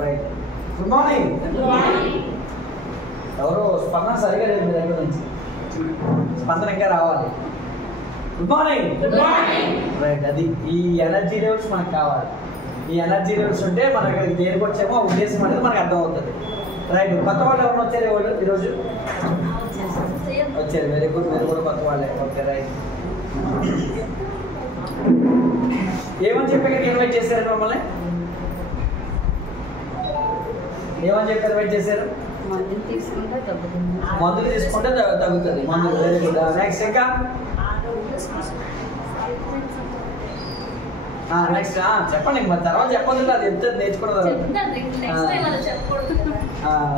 Right. Good morning. ఎవరు స్పందన సరిగా లేదు మీ దగ్గర నుంచి. స్పందన ఇంకా రావాలి. Good morning. రైట్. అది ఈ ఎనర్జీ లెవెల్స్ మనకు కావాలి. ఈ ఎనర్జీ లెవెల్స్ ఉంటే మనకి దేనికి వచ్చామో ఆ ఉద్దేశం అనేది మనకు అర్థం అవుతుంది. రైట్. కొత్త వాళ్ళు ఎవరైనా వచ్చారు వాళ్ళు ఈరోజు వచ్చారు. Very good. మీరు కూడా కొత్త వాళ్ళే. Okay right. ఏమని చెప్పి ఇక్కడికి ఇన్వైట్ చేశారు మమ్మల్ని? ఏమని చెప్పి ఇన్వైట్ చేశారు? మందులు తీసుకుంటే తగ్గుతుంది. మందులు. Very good. నెక్స్ట్ ఇంకా నెక్స్ట్ చెప్పండి. మరి తర్వాత చెప్పండి. అది ఎంత నేర్చుకోవడం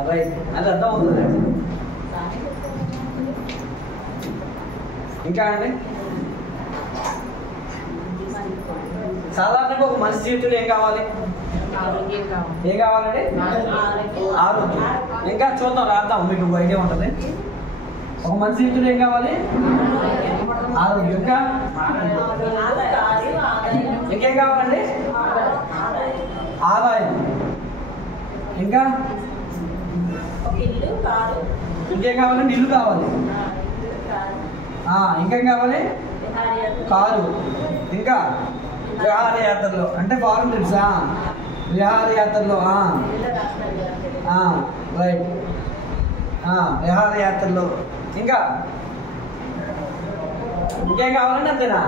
రైట్. అది అర్థం అవుతుంది. ఇంకా అండి సాధారణంగా ఒక మనిషి జీవితంలో ఏం కావాలి? ఏం కావాలండి? ఆరోగ్యం. ఇంకా చూద్దాం, రాద్దాం, మీకు ఐడియా ఉంటుంది. ఒక మనిషి జీవితంలో ఏం కావాలి? ఆరోగ్యం. ఇంకా ఇంకేం కావాలండి? ఆదాయం. ఇంకా ఇంకేం కావాలండి? ఇల్లు కావాలి. ఇంకేం కావాలి? కారు. ఇంకా విహారయాత్రలో అంటే ఫారెన్ ట్రిప్స్. విహారయాత్రలో రైట్. విహారయాత్రలో ఇంకా ఇంకేం కావాలండి? అంతేనా?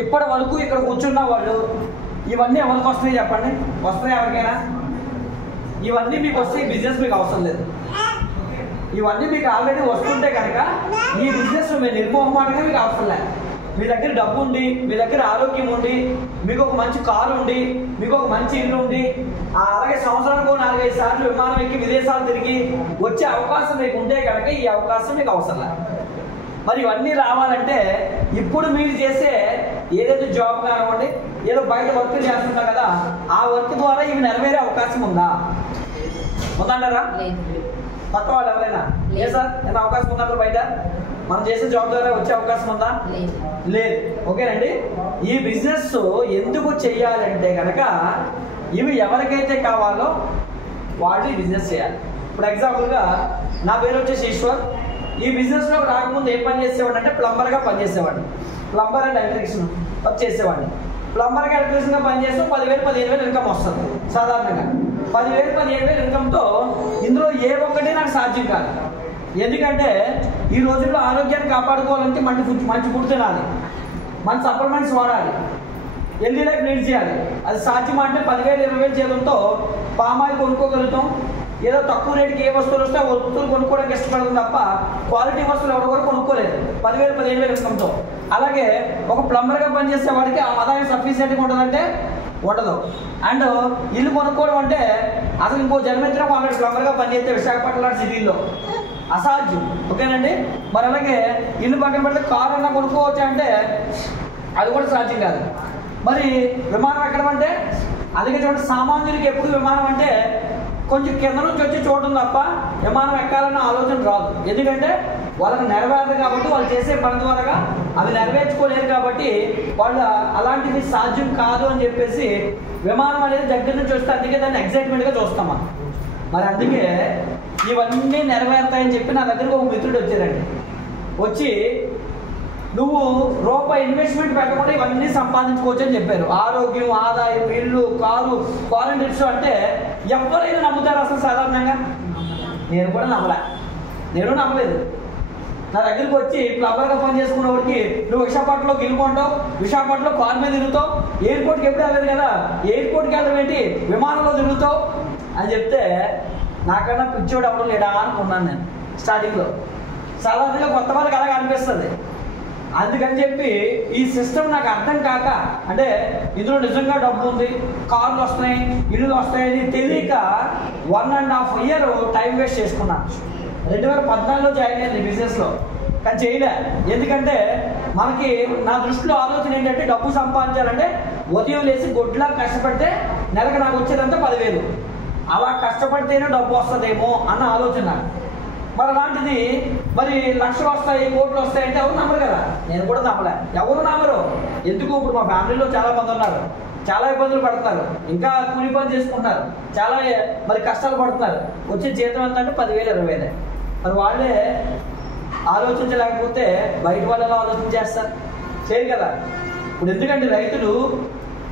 ఇప్పటి వరకు ఇక్కడ కూర్చున్న వాళ్ళు ఇవన్నీ ఎవరికి వస్తాయి చెప్పండి? వస్తాయి ఎవరికైనా? ఇవన్నీ మీకు వస్తే ఈ బిజినెస్ మీకు అవసరం లేదు. ఇవన్నీ మీకు ఆల్రెడీ వస్తుంటే కనుక ఈ బిజినెస్ మీరు నిర్మోహమాటంగా మీకు అవసరం లేదు. మీ దగ్గర డబ్బు ఉండి, మీ దగ్గర ఆరోగ్యం ఉండి, మీకు ఒక మంచి కారు ఉండి, మీకు ఒక మంచి ఇల్లు ఉండి, అలాగే సంవత్సరానికి 4-5 సార్లు విమానం ఎక్కి విదేశాలు తిరిగి వచ్చే అవకాశం మీకు ఉంటే కనుక ఈ అవకాశం మీకు అవసరం లేదు. మరి ఇవన్నీ రావాలంటే ఇప్పుడు మీరు చేసే ఏదైతే జాబ్ కానివ్వండి, ఏదో బయట వర్క్ చేస్తుంటాం కదా, ఆ వర్క్ ద్వారా ఇవి నెరవేరే అవకాశం ఉందా? ఉందంటారా? కొత్త వాళ్ళు ఎవరైనా? ఏ సార్ ఏమైనా అవకాశం ఉందా బయట మనం చేసే జాబ్ ద్వారా వచ్చే అవకాశం ఉందా? లేదు. ఓకేనండి. ఈ బిజినెస్ ఎందుకు చెయ్యాలంటే కనుక ఇవి ఎవరికైతే కావాలో వాళ్ళు ఈ బిజినెస్ చేయాలి. ఇప్పుడు ఎగ్జాంపుల్గా నా పేరు వచ్చేసి ఈశ్వర్. ఈ బిజినెస్లో రాకముందు ఏం పని చేసేవాడిని అంటే ప్లంబర్గా పనిచేసేవాడిని. ప్లంబర్ అండ్ ఎలక్ట్రిషియన్ వర్క్ చేసేవాడిని. ప్లంబర్గా ఎలక్ట్రిషియన్గా పనిచేస్తూ 10,000-15,000 ఇన్కమ్ వస్తుంది సాధారణంగా. 10,000-15,000 ఇన్కమ్తో ఇందులో ఏ ఒక్కటి నాకు సాధ్యం కాదు. ఎందుకంటే ఈ రోజుల్లో ఆరోగ్యాన్ని కాపాడుకోవాలంటే మంచి ఫుడ్ తినాలి, మంచి సప్లిమెంట్స్ వాడాలి, హెల్దీ లైఫ్ లీడ్ చేయాలి. అది సాధ్యమా అంటే 10,000-20,000 జీతంతో పామాయిల్ కొనుక్కోగలుగుతాం. ఏదో తక్కువ రేటుకి ఏ వస్తువులు వస్తే ఆ వస్తువులు కొనుక్కోవడానికి ఇష్టపడదు తప్ప క్వాలిటీ వస్తువులు ఎవరి వరకు కొనుక్కోలేదు 10,000-15,000 ఇన్కమ్తో. అలాగే ఒక ప్లంబర్గా పనిచేసే వాడికి ఆదాయం సఫిషియెంట్గా ఉంటుందంటే ఉండదు. అండ్ ఇల్లు కొనుక్కోవడం అంటే అసలు ఇంకో జన్మెత్తిన ఆల్రెడీ ప్లంబర్గా పనిచేస్తే విశాఖపట్నం సిటీలో అసాధ్యం. ఓకేనండి. మరి అలాగే ఇల్లు పక్కన పెడితే కారు అన్నా కొనుక్కోవచ్చు అంటే అది కూడా సాధ్యం కాదు. మరి విమానం ఎక్కడం అంటే అందుకే చూడండి, సామాన్యుడికి ఎప్పుడు విమానం అంటే కొంచెం కింద నుంచి వచ్చి చూడడం తప్ప విమానం ఎక్కాలన్న ఆలోచన రాదు. ఎందుకంటే వాళ్ళకి నెరవేరదు కాబట్టి, వాళ్ళు చేసే పని ద్వారా అవి నెరవేర్చుకోలేరు కాబట్టి వాళ్ళు అలాంటివి సాధ్యం కాదు అని చెప్పేసి విమానం అనేది దగ్గర నుంచి వస్తే అందుకే దాన్ని ఎగ్జైట్మెంట్గా చూస్తాం మనం. మరి అందుకే ఇవన్నీ నెరవేరుతాయని చెప్పి నా దగ్గరకు ఒక మిత్రుడు వచ్చారండి. వచ్చి నువ్వు రూపాయి ఇన్వెస్ట్మెంట్ పెట్టకుండా ఇవన్నీ సంపాదించుకోవచ్చు అని చెప్పారు. ఆరోగ్యం, ఆదాయం, ఇల్లు, కారు, ఫారెన్ ట్రిప్స్ అంటే ఎవరైనా నమ్ముతారు అసలు సాధారణంగా? నేను కూడా నమ్మలేదు. నా దగ్గరికి వచ్చి ప్లంబర్గా పని చేసుకున్నవాడికి నువ్వు విశాఖపట్నంలో గెలుకుంటావు, విశాఖపట్నంలో కారు మీద తిరుగుతావు, ఎయిర్పోర్ట్కి ఎప్పుడు వెళ్ళలేదు కదా, ఎయిర్పోర్ట్కి వెళ్ళడం ఏంటి, విమానంలో తిరుగుతావు అని చెప్తే నాకన్నా పిచ్చోడు ఎవరు లేడా అనుకున్నాను నేను స్టార్టింగ్లో. సాధారణంగా కొత్త వాళ్ళకి అలాగే అనిపిస్తుంది. అందుకని చెప్పి ఈ సిస్టమ్ నాకు అర్థం కాక, అంటే ఇందులో నిజంగా డబ్బు ఉంది, కార్లు వస్తున్నాయి, ఇల్లులు వస్తాయని తెలియక 1.5 year టైం వేస్ట్ చేసుకున్నాను. 2014లో జాయిన్ అయింది బిజినెస్లో, కానీ చేయలే. ఎందుకంటే మనకి నా దృష్టిలో ఆలోచన ఏంటంటే డబ్బు సంపాదించాలంటే ఉదయం లేచి గొడ్లా కష్టపడితే నెలకు నాకు వచ్చేదంతా 10,000. అలా కష్టపడితేనే డబ్బు వస్తుందేమో అన్న ఆలోచన. మరి అలాంటిది మరి లక్షలు వస్తాయి, కోట్లు వస్తాయి అంటే ఎవరు నమ్మరు కదా. నేను కూడా నమ్మలే, ఎవరు నమ్మరు. ఎందుకు? ఇప్పుడు మా ఫ్యామిలీలో చాలా మంది ఉన్నారు, చాలా ఇబ్బందులు పడుతున్నారు, ఇంకా కూలి పని చేసుకుంటున్నారు, చాలా మరి కష్టాలు పడుతున్నారు. వచ్చే జీతం ఎంత అంటే 10,000 20,000. మరి వాళ్ళే ఆలోచించలేకపోతే బయట వాళ్ళు ఎలా ఆలోచించేస్తారు? చేయరు కదా. ఇప్పుడు ఎందుకంటే రైతులు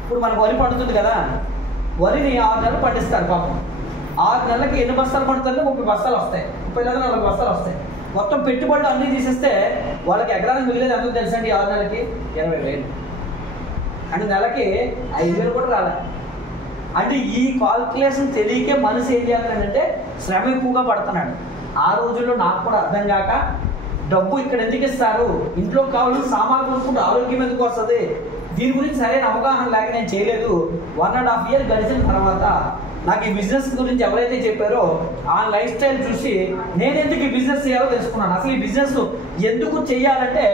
ఇప్పుడు మనకు వరి పండుతుంది కదా, వరిని 6 నెలలు పండిస్తారు పాపం. 6 నెలలకి ఎన్ని బస్తాలు పండుతుందంటే 30 బస్తాలు వస్తాయి, 30 లేదా 40 బస్తాలు వస్తాయి. మొత్తం పెట్టుబడులు అన్నీ తీసేస్తే వాళ్ళకి ఎకరానికి మిగిలేదు ఎంత తెలుసండి? 6 నెలలకి 20,000. అంటే నెలకి 5,000 కూడా రాలేదు. అంటే ఈ కాల్కులేషన్ తెలియకే మనిషి ఏం చేస్తాడంటే శ్రమ ఎక్కువగా పడుతున్నాడు. ఆ రోజుల్లో నాకు కూడా అర్థం కాక డబ్బు ఇక్కడ ఎందుకు ఇస్తారు, ఇంట్లో కావాల్సిన సామాన్లు కొనుక్కుంటూ ఆరోగ్యం ఎందుకు వస్తుంది, దీని గురించి సరైన అవగాహన లేక నేను చేయలేదు. 1.5 year గడిచిన తర్వాత నాకు ఈ బిజినెస్ గురించి ఎవరైతే చెప్పారో ఆ లైఫ్ స్టైల్ చూసి నేను ఎందుకు ఈ బిజినెస్ చేయాలో తెలుసుకున్నాను. అసలు ఈ బిజినెస్ ఎందుకు చేయాలంటే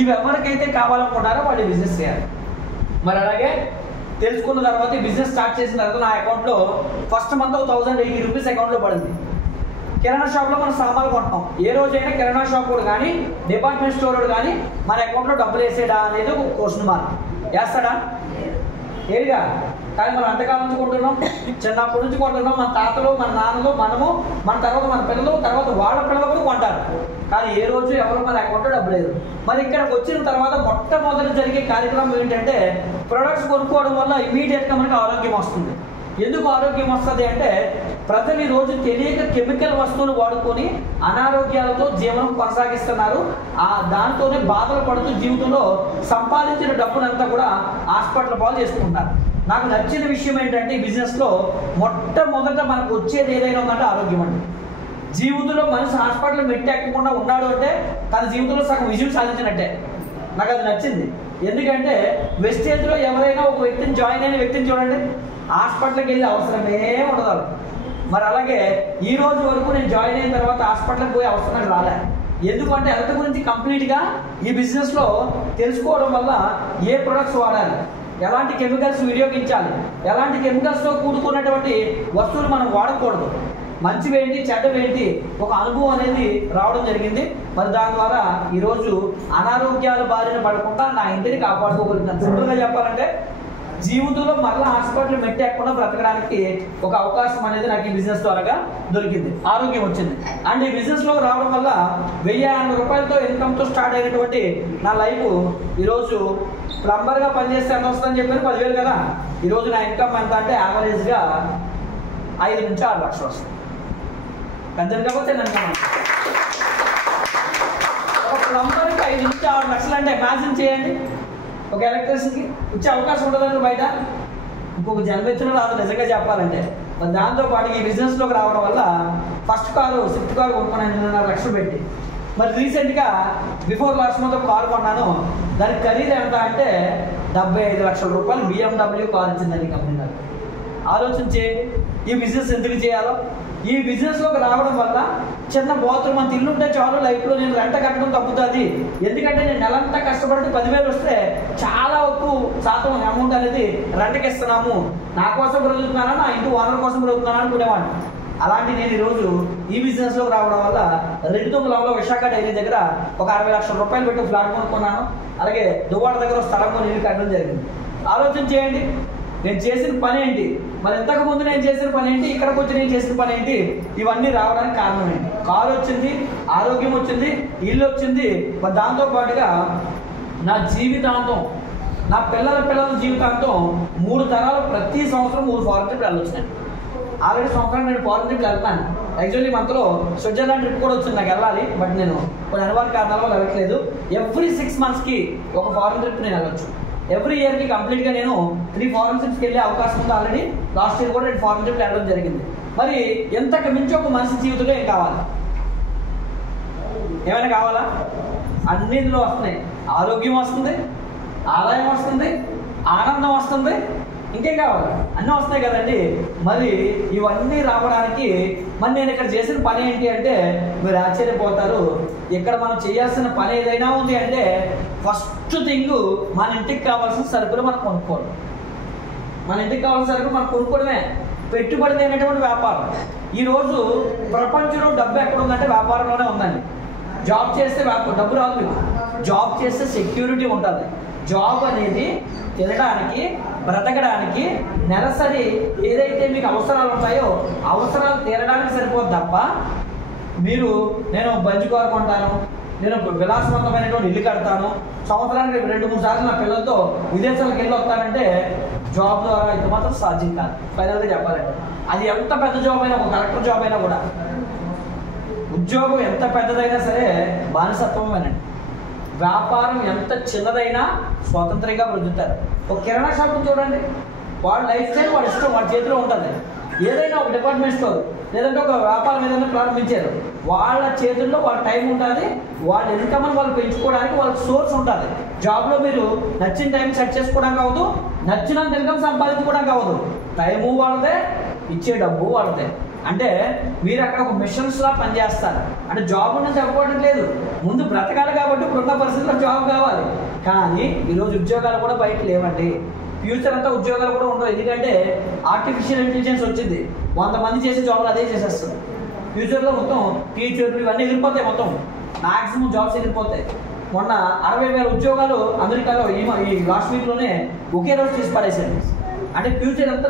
ఇవి ఎవరికైతే కావాలనుకుంటారో వాళ్ళు బిజినెస్ చేయాలి. మరి అలాగే తెలుసుకున్న తర్వాత ఈ బిజినెస్ స్టార్ట్ చేసిన తర్వాత నా అకౌంట్లో ఫస్ట్ మంత్ 1,080 రూపీస్ అకౌంట్లో పడింది. కిరాణా షాప్లో మనం సామాన్లు కొంటాం. ఏ రోజైనా కిరాణా షాప్ కూడా కానీ డిపార్ట్మెంట్ స్టోర్ కానీ మన అకౌంట్లో డబ్బులు వేసేడా అనేది ఒక క్వశ్చన్ మార్క్. వేస్తాడా? ఏదిగా. కానీ మనం అంతకాలం నుంచి కొంటున్నాం, చిన్నప్పటి నుంచి కొంటున్నాం. మన తాతలు, మన నాన్నలు, మనము, మన తర్వాత మన పిల్లలు, తర్వాత వాళ్ళ పిల్లలు కూడా కొంటారు. కానీ ఏ రోజు ఎవరు మన అకౌంట్లో డబ్బు లేదు. మరి ఇక్కడికి వచ్చిన తర్వాత మొట్టమొదటి జరిగే కార్యక్రమం ఏంటంటే ప్రొడక్ట్స్ కొనుక్కోవడం వల్ల ఇమీడియట్గా మనకి ఆరోగ్యం వస్తుంది. ఎందుకు ఆరోగ్యం వస్తుంది అంటే ప్రజలు ఈరోజు తెలియక కెమికల్ వస్తువులు వాడుకొని అనారోగ్యాలతో జీవనం కొనసాగిస్తున్నారు. దాంతోనే బాధలు పడుతూ జీవితంలో సంపాదించిన డబ్బునంతా కూడా హాస్పిటల్ పాలు చేసుకుంటున్నారు. నాకు నచ్చిన విషయం ఏంటంటే ఈ బిజినెస్లో మొట్టమొదట మనకు వచ్చేది ఏదైనా ఉందంటే ఆరోగ్యం అండి. జీవితంలో మనిషి హాస్పిటల్ మెట్టెక్కకుండా ఉన్నాడు అంటే తన జీవితంలో సగం విజయం సాధించినట్టే. నాకు అది నచ్చింది. ఎందుకంటే వెస్టేజ్లో ఎవరైనా ఒక వ్యక్తిని జాయిన్ అయిన వ్యక్తిని చూడండి, హాస్పిటల్కి వెళ్ళే అవసరమే ఉండదు. మరి అలాగే ఈ రోజు వరకు నేను జాయిన్ అయిన తర్వాత హాస్పిటల్కి పోయే అవసరం రాలే. ఎందుకంటే హెల్త్ గురించి కంప్లీట్గా ఈ బిజినెస్లో తెలుసుకోవడం వల్ల ఏ ప్రొడక్ట్స్ వాడాలి, ఎలాంటి కెమికల్స్ వినియోగించాలి, ఎలాంటి కెమికల్స్తో కూడుకున్నటువంటి వస్తువులు మనం వాడకూడదు, మంచివేంటి చెడ్డవేంటి ఒక అనుభవం అనేది రావడం జరిగింది. మరి దాని ద్వారా ఈరోజు అనారోగ్యాల బారిన పడకుండా నా ఇంటిని కాపాడుకోగలుగుతాను. సింపుల్గా చెప్పాలంటే జీవితంలో మరలా హాస్పిటల్ మెట్టెక్కకుండా బ్రతకడానికి ఒక అవకాశం అనేది నాకు ఈ బిజినెస్ ద్వారా దొరికింది. ఆరోగ్యం వచ్చింది. అండ్ ఈ బిజినెస్లో రావడం వల్ల 1,080 రూపాయలతో ఇన్కమ్తో స్టార్ట్ అయినటువంటి నా లైఫ్ ఈరోజు ప్లంబర్గా పనిచేస్తే ఎంత వస్తుందని చెప్పాను, 10,000 కదా. ఈరోజు నా ఇన్కమ్ ఎంత అంటే యావరేజ్గా 5 నుంచి 6 లక్షలు వస్తుంది. పెద్దది కాబట్టి ఒక ప్లంబర్కి 5 నుంచి 6 లక్షలు అంటే ఇమాజిన్ చేయండి. ఒక ఎలక్ట్రిసిటీకి వచ్చే అవకాశం ఉండదండి బయట. ఇంకొక జన్మెత్తున రాదు నిజంగా చెప్పాలంటే. మరి దాంతోపాటు ఈ బిజినెస్లోకి రావడం వల్ల ఫస్ట్ కారు స్విఫ్ట్ కారు కొనుక్కున్నాను 8.5 లక్షలు పెట్టి. మరి రీసెంట్గా బిఫోర్ లాస్ట్ మంత్ ఒక కారు కొన్నాను. దానికి ఖరీదు ఎంత అంటే 75 లక్షల రూపాయలు BMW కారు ఇచ్చిందండి కంపెనీ నాకు. ఆలోచన చేయండి ఈ బిజినెస్ ఎందుకు చేయాలో. ఈ బిజినెస్లోకి రావడం వల్ల చిన్న బాత్రూమ్ అంత ఇల్లు ఉంటే చాలు లైఫ్లో నేను రెంట కట్టడం తగ్గుతుంది. ఎందుకంటే నేను నెలంతా కష్టపడితే 10,000 వస్తే చాలా ఎక్కువ శాతం అమౌంట్ అనేది రెంట్కి ఇస్తున్నాము. నా కోసం బ్రతుకుతున్నానా, నా ఇంటి ఓనర్ కోసం బ్రతుకుతున్నాను అనుకునేవాడిని. అలాంటి నేను ఈరోజు ఈ బిజినెస్లోకి రావడం వల్ల 2 విశాఖ డైరీ దగ్గర ఒక 60 లక్షల రూపాయలు పెట్టి ఫ్లాట్ కొనుక్కున్నాను. అలాగే దువ్వాడ దగ్గర స్థలం కొని ఇల్లు కట్టడం జరిగింది. ఆలోచన చేయండి నేను చేసిన పని ఏంటి, మరి ఇంతకు ముందు నేను చేసిన పని ఏంటి, ఇక్కడికి వచ్చి నేను చేసిన పని ఏంటి, ఇవన్నీ రావడానికి కారణం ఏంటి? కారు వచ్చింది, ఆరోగ్యం వచ్చింది, ఇల్లు వచ్చింది. మరి దాంతో పాటుగా నా జీవితాంతం, నా పిల్లల జీవితాంతం 3 తరాలు ప్రతి సంవత్సరం 3 ఫారెన్ ట్రిప్లు వెళ్ళొచ్చినాయి. ఆల్రెడీ సంవత్సరం నేను ఫారెన్ ట్రిప్లు వెళ్తాను. యాక్చువల్లీ మంత్లో స్విట్జర్లాండ్ ట్రిప్ కూడా వచ్చింది నాకు వెళ్ళాలి. బట్ నేను కొన్ని అనివార్య కారణాల వల్ల వెళ్ళట్లేదు. ఎవ్రీ 6 monthsకి ఒక ఫారెన్ ట్రిప్ నేను వెళ్ళొచ్చు. ఎవ్రీ ఇయర్కి కంప్లీట్గా నేను 3 ఫారెన్ ట్రిప్స్కి వెళ్ళే అవకాశం ఉంది. ఆల్రెడీ లాస్ట్ ఇయర్ కూడా 2 ఫారెన్ ట్రిప్లు వెళ్ళడం జరిగింది. మరి ఎంతకు మించి ఒక మనిషి జీవితంలో ఏం కావాలి? ఏమైనా కావాలా? అన్నింటిలో వస్తున్నాయి. ఆరోగ్యం వస్తుంది, ఆదాయం వస్తుంది, ఆనందం వస్తుంది, ఇంకేం కావాలి? అన్నీ వస్తాయి కదండి. మరి ఇవన్నీ రావడానికి మరి నేను ఇక్కడ చేసిన పని ఏంటి అంటే మీరు ఆశ్చర్యపోతారు. ఇక్కడ మనం చేయాల్సిన పని ఏదైనా ఉంది అంటే ఫస్ట్ థింగ్ మన ఇంటికి కావాల్సిన సరుకులు మనం కొనుక్కోవడం. మన ఇంటికి కావాల్సిన సరుకులు మనం కొనుక్కోవడమే పెట్టుబడి లేనటువంటి వ్యాపారం. ఈరోజు ప్రపంచంలో డబ్బు ఎక్కడ ఉందంటే వ్యాపారంలోనే ఉందండి. జాబ్ చేస్తే డబ్బు రాదు మీకు, జాబ్ చేస్తే సెక్యూరిటీ ఉంటుంది. జాబ్ అనేది తినడానికి, బ్రతకడానికి, నెలసరి ఏదైతే మీకు అవసరాలు ఉంటాయో అవసరాలు తీరడానికి సరిపోదు తప్ప మీరు నేను బంజు కారు కొంటాను, నేను విలాసవంతమైనటువంటి ఇల్లు కడతాను, సంవత్సరానికి 2-3 సార్లు నా పిల్లలతో విదేశాలకు వెళ్ళి వస్తానంటే జాబ్ ద్వారా ఇది మాత్రం సాధ్యం కాదు. ఫైనల్గా చెప్పాలంటే అది ఎంత పెద్ద జాబ్ అయినా, ఒక కలెక్టర్ జాబ్ అయినా కూడా, ఉద్యోగం ఎంత పెద్దదైనా సరే బానిసత్వమేనండి. వ్యాపారం ఎంత చిన్నదైనా స్వతంత్రంగా బ్రతుకుతారు. ఒక కిరాణా షాప్ చూడండి, వాళ్ళ లైఫ్ స్టైల్ వాళ్ళ ఇష్టం, వాళ్ళ చేతిలో ఉంటుంది. ఏదైనా ఒక డిపార్ట్మెంట్ స్టోర్ లేదంటే ఒక వ్యాపారం ఏదైనా ప్రారంభించారు, వాళ్ళ చేతుల్లో వాళ్ళ టైం ఉంటుంది, వాళ్ళ ఇన్కమ్ వాళ్ళు పెంచుకోవడానికి వాళ్ళకి సోర్స్ ఉంటుంది. జాబ్లో మీరు నచ్చిన టైం సెట్ చేసుకోవడానికి అవ్వదు, నచ్చినంత ఇన్కమ్ సంపాదించుకోవడానికి అవ్వదు. టైము వాళ్ళదే, ఇచ్చే డబ్బు వాళ్ళదే. అంటే మీరు అక్కడ ఒక మిషన్స్లా పనిచేస్తారు. అంటే జాబ్ ఉన్నది చెప్పడం లేదు, ముందు బ్రతకాలి కాబట్టి ఇప్పుడున్న పరిస్థితుల్లో జాబ్ కావాలి. కానీ ఈరోజు ఉద్యోగాలు కూడా బయట లేవండి. ఫ్యూచర్ అంతా ఉద్యోగాలు కూడా ఉండవు. ఎందుకంటే ఆర్టిఫిషియల్ ఇంటెలిజెన్స్ వచ్చింది, 100 మంది చేసే జాబ్లు అదే చేసేస్తుంది. ఫ్యూచర్లో మొత్తం టీచర్లు ఇవన్నీ ఎగిరిపోతాయి, మొత్తం మ్యాక్సిమం జాబ్స్ ఎగిరిపోతాయి. మొన్న 60,000 ఉద్యోగాలు అమెరికాలో ఈ లాస్ట్ వీక్లోనే ఒకే రోజు తీసి పడేసారు. అంటే ఫ్యూచర్ ఎంత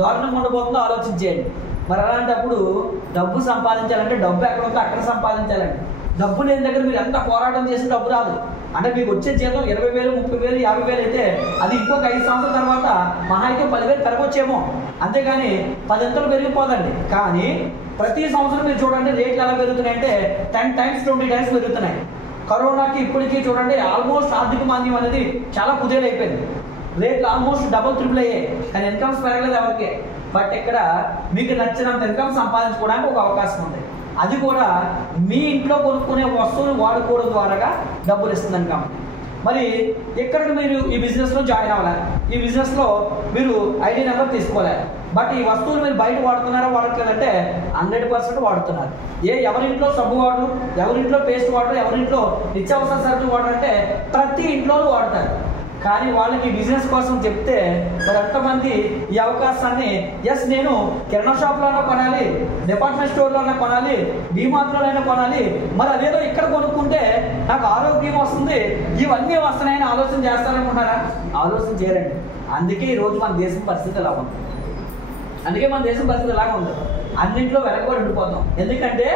దారుణంగా ఉండబోతుందో ఆలోచించేయండి. మరి అలాంటప్పుడు డబ్బు సంపాదించాలంటే డబ్బు ఎక్కడ ఉందో అక్కడ సంపాదించాలండి. డబ్బు లేని దగ్గర మీరు ఎంత పోరాటం చేసి డబ్బు రాదు. అంటే మీకు వచ్చే జీతం 20,000, 30,000, 50,000 అయితే అది ఇంకొక 5 సంవత్సరాల తర్వాత మహా అయితే 10,000 పెరగొచ్చేమో, అంతేగాని 10 అంతలు పెరిగిపోదండి. కానీ ప్రతి సంవత్సరం మీరు చూడండి రేట్లు ఎలా పెరుగుతున్నాయంటే 10 times 20 times పెరుగుతున్నాయి. కరోనాకి ఇప్పటికీ చూడండి ఆల్మోస్ట్ ఆర్థిక మాంద్యం అనేది చాలా కుదేలైపోయింది. రేట్లు ఆల్మోస్ట్ డబుల్ ట్రిపుల్ అయ్యాయి, కానీ ఇన్కమ్స్ పెరగలేదు ఎవరికి. బట్ ఇక్కడ మీకు నచ్చినంత ఇన్కమ్ సంపాదించుకోవడానికి ఒక అవకాశం ఉంది. అది కూడా మీ ఇంట్లో కొనుక్కునే వస్తువులు వాడుకోవడం ద్వారా డబ్బులు ఇస్తుందని. కాబట్టి మరి ఎక్కడికి మీరు ఈ బిజినెస్లో జాయిన్ అవ్వాలి, ఈ బిజినెస్లో మీరు ఐడి నెంబర్ తీసుకోవాలి. బట్ ఈ వస్తువులు మీరు బయట వాడుతున్నారా వాడట్లేదంటే 100% వాడుతున్నారు. ఎవరింట్లో సబ్బు వాడరు, ఎవరింట్లో పేస్ట్ వాడరు, ఎవరింట్లో నిత్యావసర సరుకులు వాడరు అంటే ప్రతి ఇంట్లోనూ వాడతారు. కానీ వాళ్ళకి బిజినెస్ కోసం చెప్తే మరి ఎంతమంది ఈ అవకాశాన్ని నేను కిరాణా షాప్లోనే కొనాలి, డిపార్ట్మెంట్ స్టోర్లోనే కొనాలి, డిమార్ట్లోనైనా కొనాలి, మరి అదేదో ఇక్కడ కొనుక్కుంటే నాకు ఆరోగ్యం వస్తుంది, ఇవన్నీ వస్తున్నాయని ఆలోచన చేస్తారనుకుంటారా? ఆలోచన చేయరండి. అందుకే ఈరోజు మన దేశం పరిస్థితి ఎలా ఉంది, ఎలాగ ఉంది, అన్నింటిలో వెనకబడి ఉండిపోతాం. ఎందుకంటే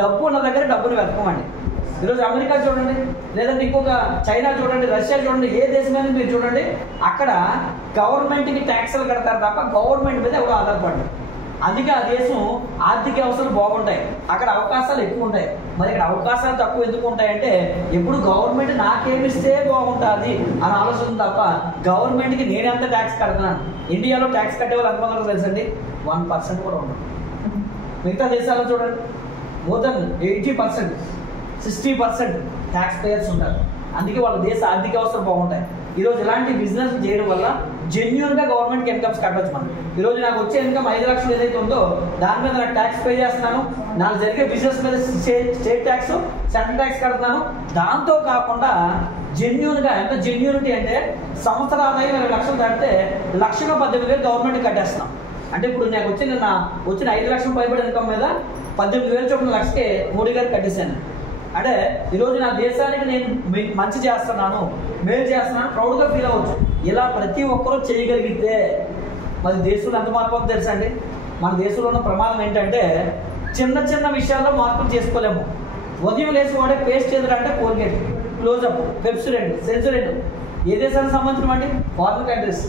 డబ్బు ఉన్న దగ్గర డబ్బును వెతకమండి. ఈరోజు అమెరికా చూడండి, లేదంటే ఇంకొక చైనా చూడండి, రష్యా చూడండి, ఏ దేశమైనా మీరు చూడండి, అక్కడ గవర్నమెంట్కి ట్యాక్స్లు కడతారు తప్ప గవర్నమెంట్ మీద ఎవరు ఆధారపడరు. అందుకే ఆ దేశం ఆర్థిక వ్యవస్థలు బాగుంటాయి, అక్కడ అవకాశాలు ఎక్కువ ఉంటాయి. మరి ఇక్కడ అవకాశాలు తక్కువ ఎందుకు ఉంటాయంటే ఎప్పుడు గవర్నమెంట్ నాకేమిస్తే బాగుంటుంది అని ఆలోచన తప్ప గవర్నమెంట్కి నేనెంత ట్యాక్స్ కడుతున్నాను. ఇండియాలో ట్యాక్స్ కట్టే వాళ్ళు ఎంతమంది తెలుసండి? 1% కూడా ఉండదు. మిగతా దేశాల్లో చూడండి మోర్ దెన్ 80%, 60% ట్యాక్స్ పేయర్స్ ఉంటారు. అందుకే వాళ్ళ దేశ ఆర్థిక వ్యవస్థలు బాగుంటాయి. ఈరోజు ఇలాంటి బిజినెస్ చేయడం వల్ల జెన్యున్గా గవర్నమెంట్కి ఇన్కమ్స్ కట్టవచ్చు. మనం ఈరోజు నాకు వచ్చే ఇన్కమ్ 5 లక్షలు ఏదైతే ఉందో దాని మీద నాకు ట్యాక్స్ పే చేస్తున్నాను, నాకు జరిగే బిజినెస్ మీద స్టేట్ ట్యాక్స్, సెంట్రల్ ట్యాక్స్ కడుతున్నాను. దాంతో కాకుండా జెన్యున్గా, ఎంత జెన్యూనిటీ అంటే సంవత్సర ఆదాయం 20 లక్షలు దాటితే 1,18,000 గవర్నమెంట్కి కట్టేస్తున్నాం. అంటే ఇప్పుడు నాకు వచ్చిన 5 లక్షల పైబడి ఇన్కమ్ మీద 18,000 చొప్పున లక్షకే మోడీ గారు కట్టేశాను. అంటే ఈరోజు నా దేశానికి నేను మంచి చేస్తున్నాను, మేలు చేస్తున్నాను, ప్రౌడ్గా ఫీల్ అవ్వచ్చు. ఇలా ప్రతి ఒక్కరూ చేయగలిగితే మరి దేశంలో ఎంత మార్పు అవుతుందో తెలుసా అండి? మన దేశంలో ఉన్న ప్రమాదం ఏంటంటే చిన్న చిన్న విషయాల్లో మార్పులు చేసుకోలేము. ఉదయం లేచి వాడే పేస్ట్ ఏదంటే కోల్గేట్, క్లోజప్, పెప్సోడెంట్, సెన్సోడెంట్ ఏ దేశానికి సంబంధించినవండి? Foreign countries.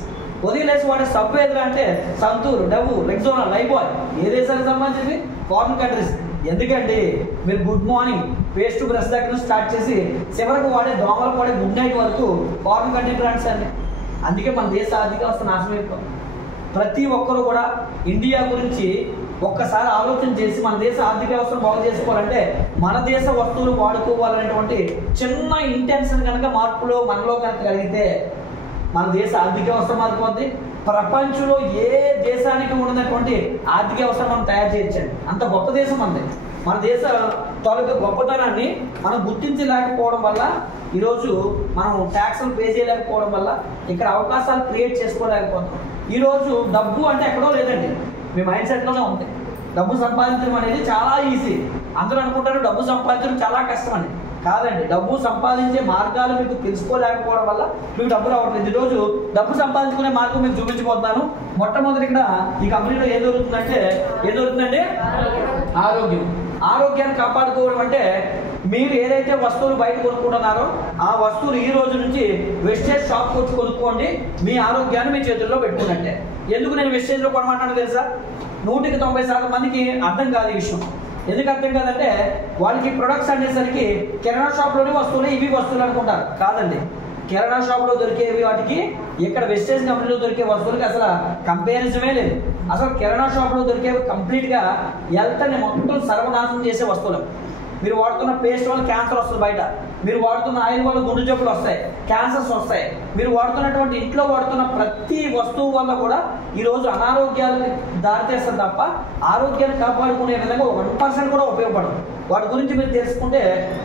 ఉదయం లేచి వాడే సబ్బు ఏదైనా అంటే సంతూర్, డవ్, రెక్సోనా, లైబాయ్ ఏ దేశానికి సంబంధించింది? Foreign countries. ఎందుకంటే మీరు గుడ్ మార్నింగ్ పేస్ట్ బ్రష్ దగ్గర స్టార్ట్ చేసి చివరికి వాడే దోమలకు వాడే గుడ్ నైట్ వరకు ఫారిన్ కంట్రీ బ్రాండ్స్ అండి. అందుకే మన దేశ ఆర్థిక వ్యవస్థ నాశనం అయిపోతుంది. ప్రతి ఒక్కరు కూడా ఇండియా గురించి ఒక్కసారి ఆలోచన చేసి మన దేశ ఆర్థిక వ్యవస్థను బాగు చేసుకోవాలంటే మన దేశ వస్తువులు వాడుకోవాలనేటువంటి చిన్న ఇంటెన్షన్ కనుక మార్పులో మనలో కనుక కలిగితే మన దేశ ఆర్థిక వ్యవస్థ మారిపోద్ది. ప్రపంచంలో ఏ దేశానికి ఉన్నటువంటి ఆర్థిక వ్యవస్థ మనం తయారు చేయొచ్చండి. అంత గొప్ప దేశం మనది. మన దేశ తాలూకా గొప్పతనాన్ని మనం గుర్తించలేకపోవడం వల్ల ఈరోజు మనం ట్యాక్స్లు పే చేయలేకపోవడం వల్ల ఇక్కడ అవకాశాలు క్రియేట్ చేసుకోలేకపోతున్నాం. ఈరోజు డబ్బు అంటే ఎక్కడో లేదండి, మీ మైండ్ సెట్లోనే ఉంది. డబ్బు సంపాదించడం అనేది చాలా ఈజీ. అందరూ అనుకుంటారు డబ్బు సంపాదించడం చాలా కష్టం అని. కాదండి, డబ్బు సంపాదించే మార్గాలు మీకు తెలుసుకోలేకపోవడం వల్ల మీకు డబ్బు రావట్లేదు. ఈరోజు డబ్బు సంపాదించుకునే మార్గం మీకు చూపించబోతున్నాను. మొట్టమొదటి ఇక్కడ ఈ కంపెనీలో ఏం దొరుకుతుందంటే ఆరోగ్యం. ఆరోగ్యాన్ని కాపాడుకోవడం అంటే మీరు ఏదైతే వస్తువులు బయట కొనుక్కుంటున్నారో ఆ వస్తువులు ఈ రోజు నుంచి వెస్టేజ్ షాప్కి వచ్చి కొనుక్కోండి. మీ ఆరోగ్యాన్ని మీ చేతుల్లో పెట్టుకున్నట్టే. ఎందుకు నేను వెస్టేజ్లో కొనమంటాను తెలుసా? 100% మందికి అర్థం కాదు ఈ విషయం. ఎందుకు అర్థం కాదంటే వాళ్ళకి ప్రొడక్ట్స్ అనేసరికి కిరాణా షాప్లోని వస్తువులు ఇవి వస్తువులు అనుకుంటారు. కాదండి, కిరాణా షాప్లో దొరికేవి వాటికి ఇక్కడ వెస్టేజ్ కంపెనీలో దొరికే వస్తువులకి అసలు కంపారిజమే లేదు. అసలు కిరాణా షాప్లో దొరికేవి కంప్లీట్గా హెల్త్ని మొత్తం సర్వనాశనం చేసే వస్తువులు. మీరు వాడుతున్న పేస్ట్ వల్ల క్యాన్సర్ వస్తుంది బయట, మీరు వాడుతున్న ఆయిల్ వల్ల గుండె జబ్బులు వస్తాయి, క్యాన్సర్స్ వస్తాయి. మీరు వాడుతున్నటువంటి ఇంట్లో వాడుతున్న ప్రతి వస్తువు వల్ల కూడా ఈరోజు అనారోగ్యాలకు దారితీస్తుంది తప్ప ఆరోగ్యాన్ని కాపాడుకునే విధంగా 1% కూడా ఉపయోగపడదు. వాటి గురించి మీరు తెలుసుకుంటే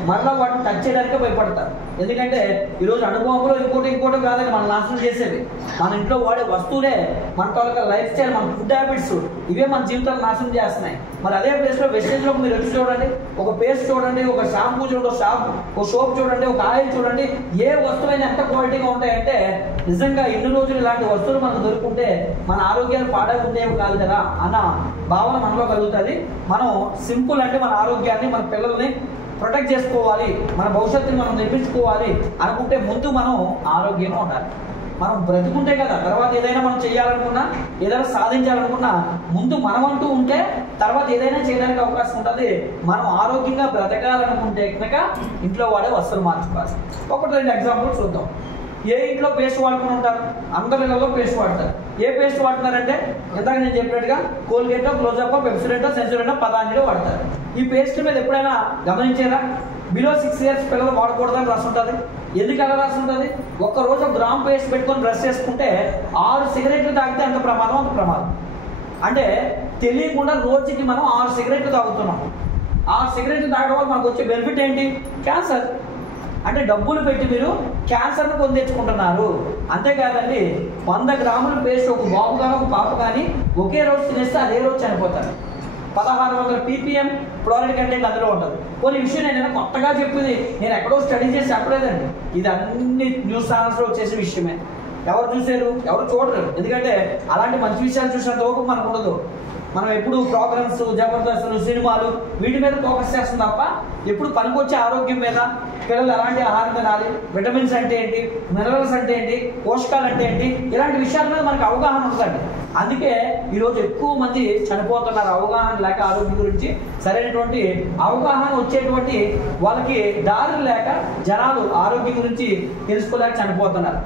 మరలా వాటిని టచ్ చేయడానికే భయపడతారు. ఎందుకంటే ఈరోజు అణుబాంబులో ఇంకోటి కాదని మనం నాశనం చేసేవి మన ఇంట్లో వాడే వస్తువులే, మన తాలూకా లైఫ్ స్టైల్, మన ఫుడ్ హ్యాబిట్స్, ఇవే మన జీవితాలు నాశనం చేస్తున్నాయి. మరి అదే ప్లేస్లో వెస్టేజ్లో మీరు వచ్చి చూడండి, ఒక పేస్ట్ చూడండి, ఒక షాంపూ చూడండి, ఒక సోప్ చూడండి, ఒక ఆయిల్ చూడండి, ఏ వస్తువులైనా ఎంత క్వాలిటీగా ఉంటాయంటే నిజంగా ఇన్ని రోజులు ఇలాంటి వస్తువులు మనకు దొరుకుంటే మన ఆరోగ్యాలు పాడకుండేవి కాదు కదా అన్న భావన మనలో కలుగుతుంది. మనం సింపుల్ అంటే మన ఆరోగ్యాన్ని, మన పిల్లల్ని ప్రొటెక్ట్ చేసుకోవాలి, మన భవిష్యత్తుని మనం నిర్మించుకోవాలి అనుకుంటే ముందు మనం ఆరోగ్యంగా ఉండాలి. మనం బ్రతుకుంటే కదా తర్వాత ఏదైనా మనం చేయాలనుకున్నా, ఏదైనా సాధించాలనుకున్నా ముందు మనం అంటూ ఉంటే తర్వాత ఏదైనా చేయడానికి అవకాశం ఉంటుంది. మనం ఆరోగ్యంగా బ్రతకాలనుకుంటే కనుక ఇంట్లో వాడే వస్తువులు మార్చుకోవాలి. 1-2 ఎగ్జాంపుల్స్ చూద్దాం. ఏ ఇంట్లో పేస్ట్ వాడుకుని ఉంటారు? అందరి ఇళ్లలో పేస్ట్ వాడతారు. ఏ పేస్ట్ వాడుతున్నారంటే ఇందాక నేను చెప్పినట్టుగా కోల్గేటో, క్లోజప్, పెప్సోడెంటో, సెన్సోడెంటో, పతాంజలి వాడతారు. ఈ పేస్ట్ మీద ఎప్పుడైనా గమనించారా? బిలో 6 years పిల్లలు వాడకూడదని రాసి ఉంటుంది. ఎందుకు అలా రాసి ఉంటుంది? ఒక్కరోజు 1 గ్రామ్ పేస్ట్ పెట్టుకొని బ్రష్ చేసుకుంటే 6 సిగరెట్లు తాగితే అంత ప్రమాదం. అంటే తెలియకుండా రోజుకి మనం 6 సిగరెట్లు తాగుతున్నాం. 6 సిగరెట్లు తాగడం వల్ల మనకు వచ్చే బెనిఫిట్ ఏంటి? క్యాన్సర్. అంటే డబ్బులు పెట్టి మీరు క్యాన్సర్ను పొందేసుకుంటున్నారు. అంతేకాదండి, 100 గ్రాముల పేస్ట్ ఒక బాబు కానీ ఒక పాప కానీ ఒకే రోజు తినేస్తే అదే రోజు చనిపోతారు. 1600 ppm ఫ్లోరైడ్ కంటెంట్ అందులో ఉంటుంది. కొన్ని విషయం నేను కొత్తగా చెప్పింది, నేను ఎక్కడో స్టడీ చేసి చెప్పలేదండి. ఇది అన్ని న్యూస్ ఛానల్స్లో వచ్చేసే విషయమే. ఎవరు చూసారు? ఎవరు చూడరు. ఎందుకంటే అలాంటి మంచి విషయాలు చూసినంత వరకు మనకు ఉండదు. మనం ఎప్పుడు ప్రోగ్రామ్స్, జబర్దస్తులు, సినిమాలు వీటి మీద ఫోకస్ చేస్తాం తప్ప ఎప్పుడు పనికొచ్చే ఆరోగ్యం మీద, పిల్లలు ఎలాంటి ఆహారం తినాలి, విటమిన్స్ అంటే ఏంటి, మినరల్స్ అంటే ఏంటి, పోషకాలు అంటే ఏంటి, ఇలాంటి విషయాల మీద మనకు అవగాహన ఉంటుందండి. అందుకే ఈరోజు ఎక్కువ మంది చనిపోతున్నారు అవగాహన లేక, ఆరోగ్యం గురించి సరైనటువంటి అవగాహన వచ్చేటువంటి వాళ్ళకి దారులు లేక జనాలు ఆరోగ్యం గురించి తెలుసుకోలేక చనిపోతున్నారు.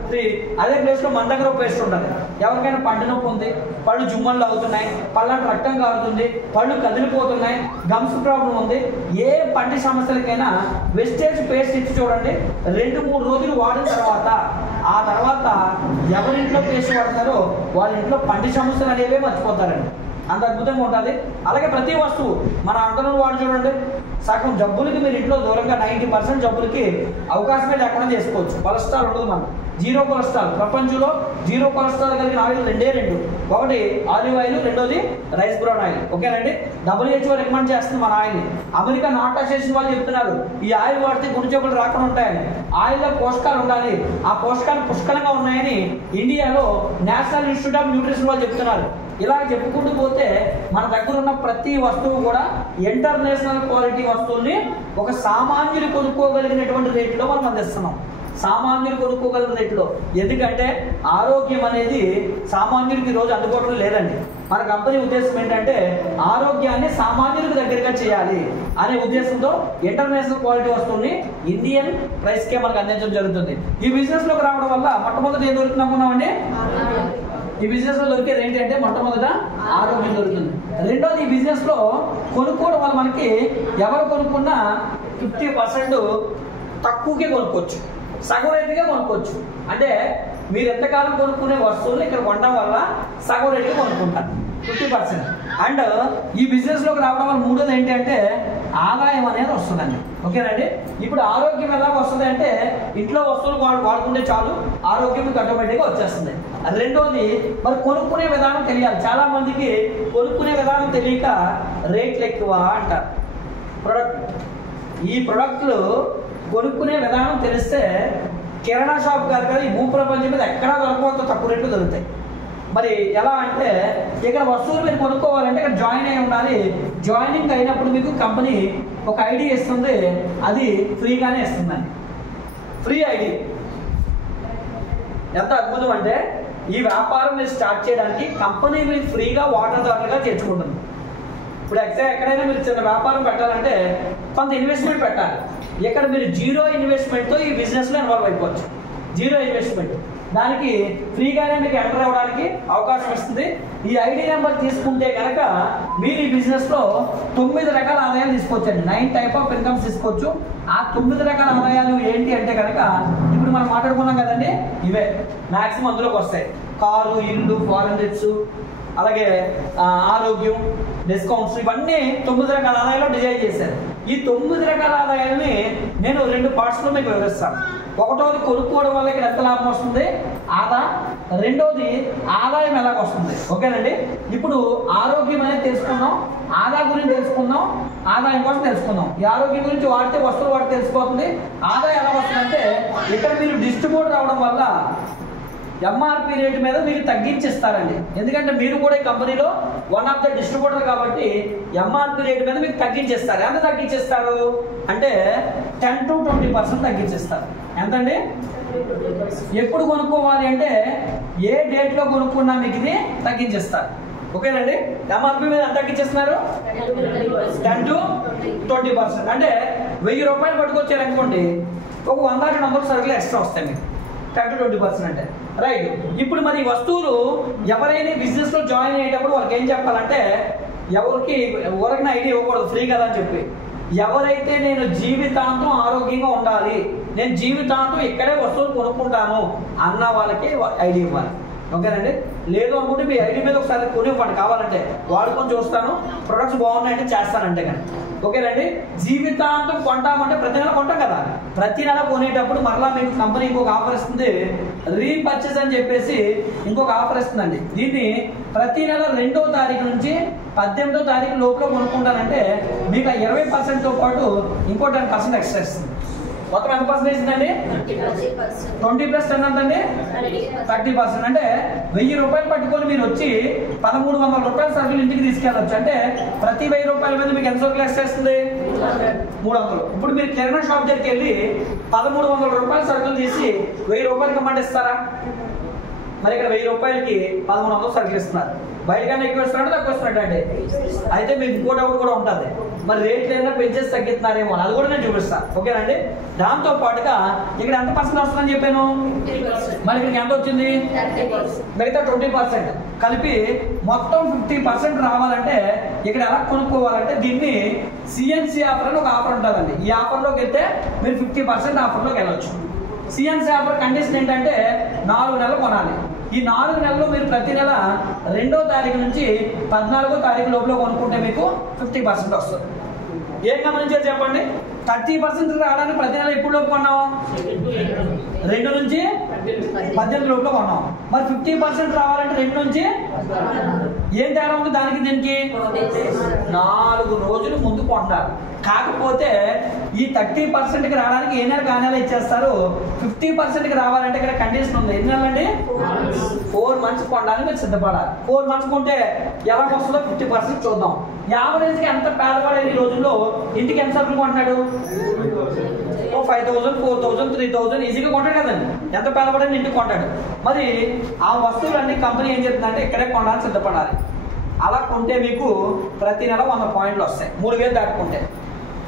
అదే ప్లేస్లో మన దగ్గర పేస్ట్ ఉంటుంది. ఎవరికైనా పండు నొప్పి ఉంది, పళ్ళు జుమ్మలు అవుతున్నాయి, పళ్ళంటే రక్తం కారుతుంది, పళ్ళు కదిలిపోతున్నాయి, గమ్స్ ప్రాబ్లం ఉంది, ఏ పంటి సమస్యలకైనా వెస్టేజ్ పేస్ట్ ఇచ్చి చూడండి. 2-3 రోజులు వాడిన తర్వాత ఆ తర్వాత ఎవరింట్లో పేస్ట్ వాడతారో వాళ్ళ ఇంట్లో పంటి సమస్యలు అనేవే మర్చిపోతారండి. అంత అద్భుతంగా ఉంటుంది. అలాగే ప్రతి వస్తువు మన అంటను వాడు చూడండి, సగం జబ్బులకి మీరు ఇంట్లో దూరంగా 90% జబ్బులకి అవకాశమే లేకుండా చేసుకోవచ్చు. కొలెస్ట్రాల్ ఉండదు. మనం 0 కొలెస్ట్రాల్, ప్రపంచంలో 0 కొలెస్ట్రాల్ కలిగిన ఆయిల్ 2. ఒకటి ఆలివ్ ఆయిల్, రెండోది రైస్ బ్రౌన్ ఆయిల్. ఓకేనండి. WHO రికమెండ్ చేస్తుంది మన ఆయిల్ని. అమెరికా నాట్ అసోసియేషన్ వాళ్ళు చెప్తున్నారు ఈ ఆయిల్ వాడితే గుండె జబ్బులు రాకుండా ఉంటాయని. ఆయిల్లో పోషకాలు ఉండాలి, ఆ పోషకాలు పుష్కలంగా ఉన్నాయని ఇండియాలో నేషనల్ ఇన్స్టిట్యూట్ ఆఫ్ న్యూట్రిషన్ వాళ్ళు చెప్తున్నారు. ఇలా చెప్పుకుంటూ పోతే మన దగ్గర ఉన్న ప్రతి వస్తువు కూడా ఇంటర్నేషనల్ క్వాలిటీ వస్తువుల్ని ఒక సామాన్యులు కొనుక్కోగలిగినటువంటి రేట్లో మనం అందిస్తున్నాం. సామాన్యులు కొనుక్కోగలిగిన రేట్లో. ఎందుకంటే ఆరోగ్యం అనేది సామాన్యుడికి ఈరోజు అందుబాటులో లేదండి. మన కంపెనీ ఉద్దేశం ఏంటంటే ఆరోగ్యాన్ని సామాన్యులకు దగ్గరగా చేయాలి అనే ఉద్దేశంతో ఇంటర్నేషనల్ క్వాలిటీ వస్తువుని ఇండియన్ ప్రైస్కే మనకు అందించడం జరుగుతుంది. ఈ బిజినెస్లోకి రావడం వల్ల మొట్టమొదటి ఏం దొరుకుతుంది అనుకున్నామండి? ఈ బిజినెస్ లో దొరికేది ఏంటంటే మొట్టమొదట ఆరోగ్యం దొరుకుతుంది. రెండోది, ఈ బిజినెస్ లో కొనుక్కోవడం వల్ల మనకి ఎవరు కొనుక్కున్నా 50% తక్కువకే కొనుక్కోవచ్చు, సగం రేటుగా కొనుక్కోవచ్చు. అంటే మీరు ఎంతకాలం కొనుక్కునే వస్తువులు ఇక్కడ కొనడం వల్ల సగం రేటుగా కొనుక్కుంటారు 50%. అండ్ ఈ బిజినెస్ లోకి రావడం వల్ల మూడోది ఏంటి అంటే ఆదాయం అనేది వస్తుందండి. ఓకేనండి. ఇప్పుడు ఆరోగ్యం ఎలా వస్తుంది అంటే ఇంట్లో వస్తువులు వాడుకుంటే చాలు ఆరోగ్యం ఆటోమేటిక్గా వచ్చేస్తుంది. రెండోది, మరి కొనుక్కునే విధానం తెలియాలి. చాలా మందికి కొనుక్కునే విధానం తెలియక రేట్లు ఎక్కువ అంటారు. ఈ ప్రొడక్ట్లు కొనుక్కునే విధానం తెలిస్తే కిరాణా షాప్ కాదు కదా, ఈ భూప్రపంచం మీద ఎక్కడా దొరకకపోతే తక్కువ రేట్లు దొరుకుతాయి. మరి ఎలా అంటే ఇక్కడ వస్తువులు మీరు కొనుక్కోవాలంటే ఇక్కడ జాయిన్ అయి ఉండాలి. జాయినింగ్ అయినప్పుడు మీకు కంపెనీ ఒక ఐడి ఇస్తుంది, అది ఫ్రీగానే ఇస్తుందండి. ఫ్రీ ఐడి ఎంత అద్భుతం అంటే ఈ వ్యాపారం మీరు స్టార్ట్ చేయడానికి కంపెనీ మీరు ఫ్రీగా వాటాదారులుగా చేర్చుకుంటుంది. ఇప్పుడు ఎక్కడైనా మీరు చిన్న వ్యాపారం పెట్టాలంటే కొంత ఇన్వెస్ట్మెంట్ పెట్టాలి. ఇక్కడ మీరు జీరో ఇన్వెస్ట్మెంట్తో ఈ బిజినెస్లో ఇన్వాల్వ్ అయిపోవచ్చు. జీరో ఇన్వెస్ట్మెంట్, దానికి ఫ్రీగానే మీకు ఎంటర్ అవ్వడానికి అవకాశం ఇస్తుంది. ఈ ఐడి నెంబర్ తీసుకుంటే కనుక మీరు ఈ బిజినెస్లో 9 రకాల ఆదాయాలు తీసుకోవచ్చండి. 9 టైప్ ఆఫ్ ఇన్కమ్స్ తీసుకోవచ్చు. ఆ 9 రకాల ఆదాయాలు ఏంటి అంటే కనుక ఇప్పుడు మనం మాట్లాడుకున్నాం కదండి, ఇవే మ్యాక్సిమం అందులోకి వస్తాయి. కారు, ఇల్లు, ఫారెన్ ట్రిప్స్, అలాగే ఆరోగ్యం, డిస్కౌంట్స్, ఇవన్నీ 9 రకాల ఆదాయాలు డిజైన్ చేశారు. ఈ 9 రకాల ఆదాయాలని నేను 2 పార్ట్స్లో మీకు వివరిస్తాను. ఒకటోది కొనుక్కోవడం వల్ల ఇక్కడ ఎంత లాభం వస్తుంది, ఆదా. రెండోది ఆదాయం ఎలాగొస్తుంది. ఓకేనండి, ఇప్పుడు ఆరోగ్యం అనేది తెలుసుకుందాం, ఆదా గురించి తెలుసుకుందాం, ఆదాయం కోసం తెలుసుకుందాం. ఈ ఆరోగ్యం గురించి వాడితే వస్తువులు వాడితే తెలిసిపోతుంది. ఆదాయం ఎలా వస్తుందంటే ఇక్కడ మీరు డిస్ట్రిబ్యూటర్ అవడం వల్ల ఎంఆర్పి రేటు మీద మీకు తగ్గించిస్తారండి. ఎందుకంటే మీరు కూడా ఈ కంపెనీలో వన్ ఆఫ్ ద డిస్ట్రిబ్యూటర్ కాబట్టి ఎంఆర్పి రేటు మీద మీకు తగ్గించేస్తారు. ఎంత తగ్గించేస్తారు అంటే 10 to 20% తగ్గించేస్తారు. ఎంతండి? ఎప్పుడు కొనుక్కోవాలి అంటే ఏ డేట్లో కొనుక్కున్నా మీకు ఇది తగ్గించేస్తారు. ఓకేనండి, ఎంఆర్పి మీద ఎంత తగ్గించేస్తున్నారు? 10 to 20%. అంటే 1000 రూపాయలు పట్టుకొచ్చారు అనుకోండి, ఒక 100-200 సరుకులు ఎక్స్ట్రా వస్తాయి మీకు. 10 to 20% అంటే రైట్. ఇప్పుడు మరి వస్తువులు ఎవరైనా బిజినెస్ లో జాయిన్ అయ్యేటప్పుడు వాళ్ళకి ఏం చెప్పాలంటే ఎవరికి ఐడియా ఇవ్వకూడదు, ఫ్రీ కదా అని చెప్పి. ఎవరైతే నేను జీవితాంతం ఆరోగ్యంగా ఉండాలి, నేను జీవితాంతం ఇక్కడే వస్తువులు కొనుక్కుంటాను అన్న వాళ్ళకి ఐడియా ఇవ్వాలి. ఓకేనండి, లేదు అనుకుంటే మీ ఐడి మీద ఒకసారి కొనివ్వండి, కావాలంటే వాడుకొని చూస్తాను, ప్రొడక్ట్స్ బాగున్నాయంటే చేస్తానంటే కానీ. ఓకేనండి, జీవితాంతం కొంటామంటే ప్రతి నెల కొంటాం కదా, ప్రతి నెల కొనేటప్పుడు మరలా మీకు కంపెనీ ఇంకొక ఆఫర్ ఇస్తుంది, రీపర్చేస్ అని చెప్పేసి ఇంకొక ఆఫర్ ఇస్తుందండి. దీన్ని ప్రతి నెల 2వ తారీఖు నుంచి 18వ తారీఖు లోపల కొనుక్కుంటానంటే మీకు 20%తో పాటు ఇంకో 10% ఎక్స్ట్రా ఇస్తుంది. మొత్తం ఎంత పర్సెంట్ ఇస్తుందండి? 20 + 10 ఎంతండి? 30%. అంటే 1000 రూపాయలు పట్టుకొని మీరు వచ్చి 1300 రూపాయల సరుకులు ఇంటికి తీసుకెళ్ళచ్చు. అంటే ప్రతి 1000 రూపాయల మీద మీకు ఎంత సరుకులు ఎక్స్ట్రా ఇస్తుంది? 300. ఇప్పుడు మీరు కిరాణా షాప్ దగ్గరికి వెళ్ళి 1300 రూపాయల సరుకులు తీసి 1000 రూపాయలకి అమౌంట్ ఇస్తారా? మరి ఇక్కడ 1000 రూపాయలకి 1300 సరుకులు ఇస్తున్నారు. బయటకన్నా ఎక్కువ ఇస్తున్నాడు, తక్కువ ఇస్తున్నట్టు అంటే అయితే మీకు ఇంకో డౌట్ కూడా ఉంటుంది, మరి రేట్లు ఏదైనా పెంచేసి తగ్గిస్తున్నారేమో, అది కూడా నేను చూపిస్తాను. ఓకేనండి, దాంతో పాటుగా ఇక్కడ ఎంత పర్సెంట్ వస్తుందని చెప్పాను, మరి ఇక్కడికి ఎంత వచ్చింది? మిగతా 20% కలిపి మొత్తం 50% రావాలంటే ఇక్కడ ఎలా కొనుక్కోవాలంటే దీన్ని సిఎన్సి ఆఫర్ అని ఒక ఆఫర్ ఉంటుందండి. ఈ ఆఫర్లోకి వెళ్తే మీరు 50% ఆఫర్లోకి వెళ్ళొచ్చు. సిఎన్సి ఆఫర్ కండిషన్ ఏంటంటే 4 నెలలు కొనాలి. ఈ 4 నెలల్లో మీరు ప్రతి నెల 2వ తారీఖు నుంచి 14వ తారీఖు లోపల కొనుక్కుంటే మీకు 50% వస్తుంది. ఏం గమనించారు చెప్పండి? 30% రావడానికి ప్రతి నెల ఎప్పుడు లోపు కొన్నాం? 2 నుంచి 18 లోపల కొన్నాం. మరి 50% రావాలంటే 2 నుంచి ఏం తేడా ఉంది దానికి దీనికి? 4 రోజులు ముందు కొంటారు. కాకపోతే ఈ 30%కి రావడానికి ఏ నెల కానేలా ఇచ్చేస్తారు, 50%కి రావాలంటే ఇక్కడ కండిషన్ ఉంది. ఎన్ని నెలలు అండి? 4 months కొనడానికి మీరు సిద్ధపడాలి. 4 months కొంటే ఎలా వస్తుందో 50% చూద్దాం. యావరేజ్కి ఎంత పేదపడే ఈ రోజుల్లో ఇంటికి ఎంత సరుకులు కొంటున్నాడు? 5000, 4000, 3000 ఈజీగా కొంటాడు కదండి. ఎంత పేదపడని ఇంటికి కొంటాడు. మరి ఆ వస్తువులన్నీ కంపెనీ ఏం చెప్తుందంటే ఇక్కడే కొనడానికి సిద్ధపడాలి. అలా కొంటే మీకు ప్రతి నెల 100 పాయింట్లు వస్తాయి, 3000 దాటుకుంటే.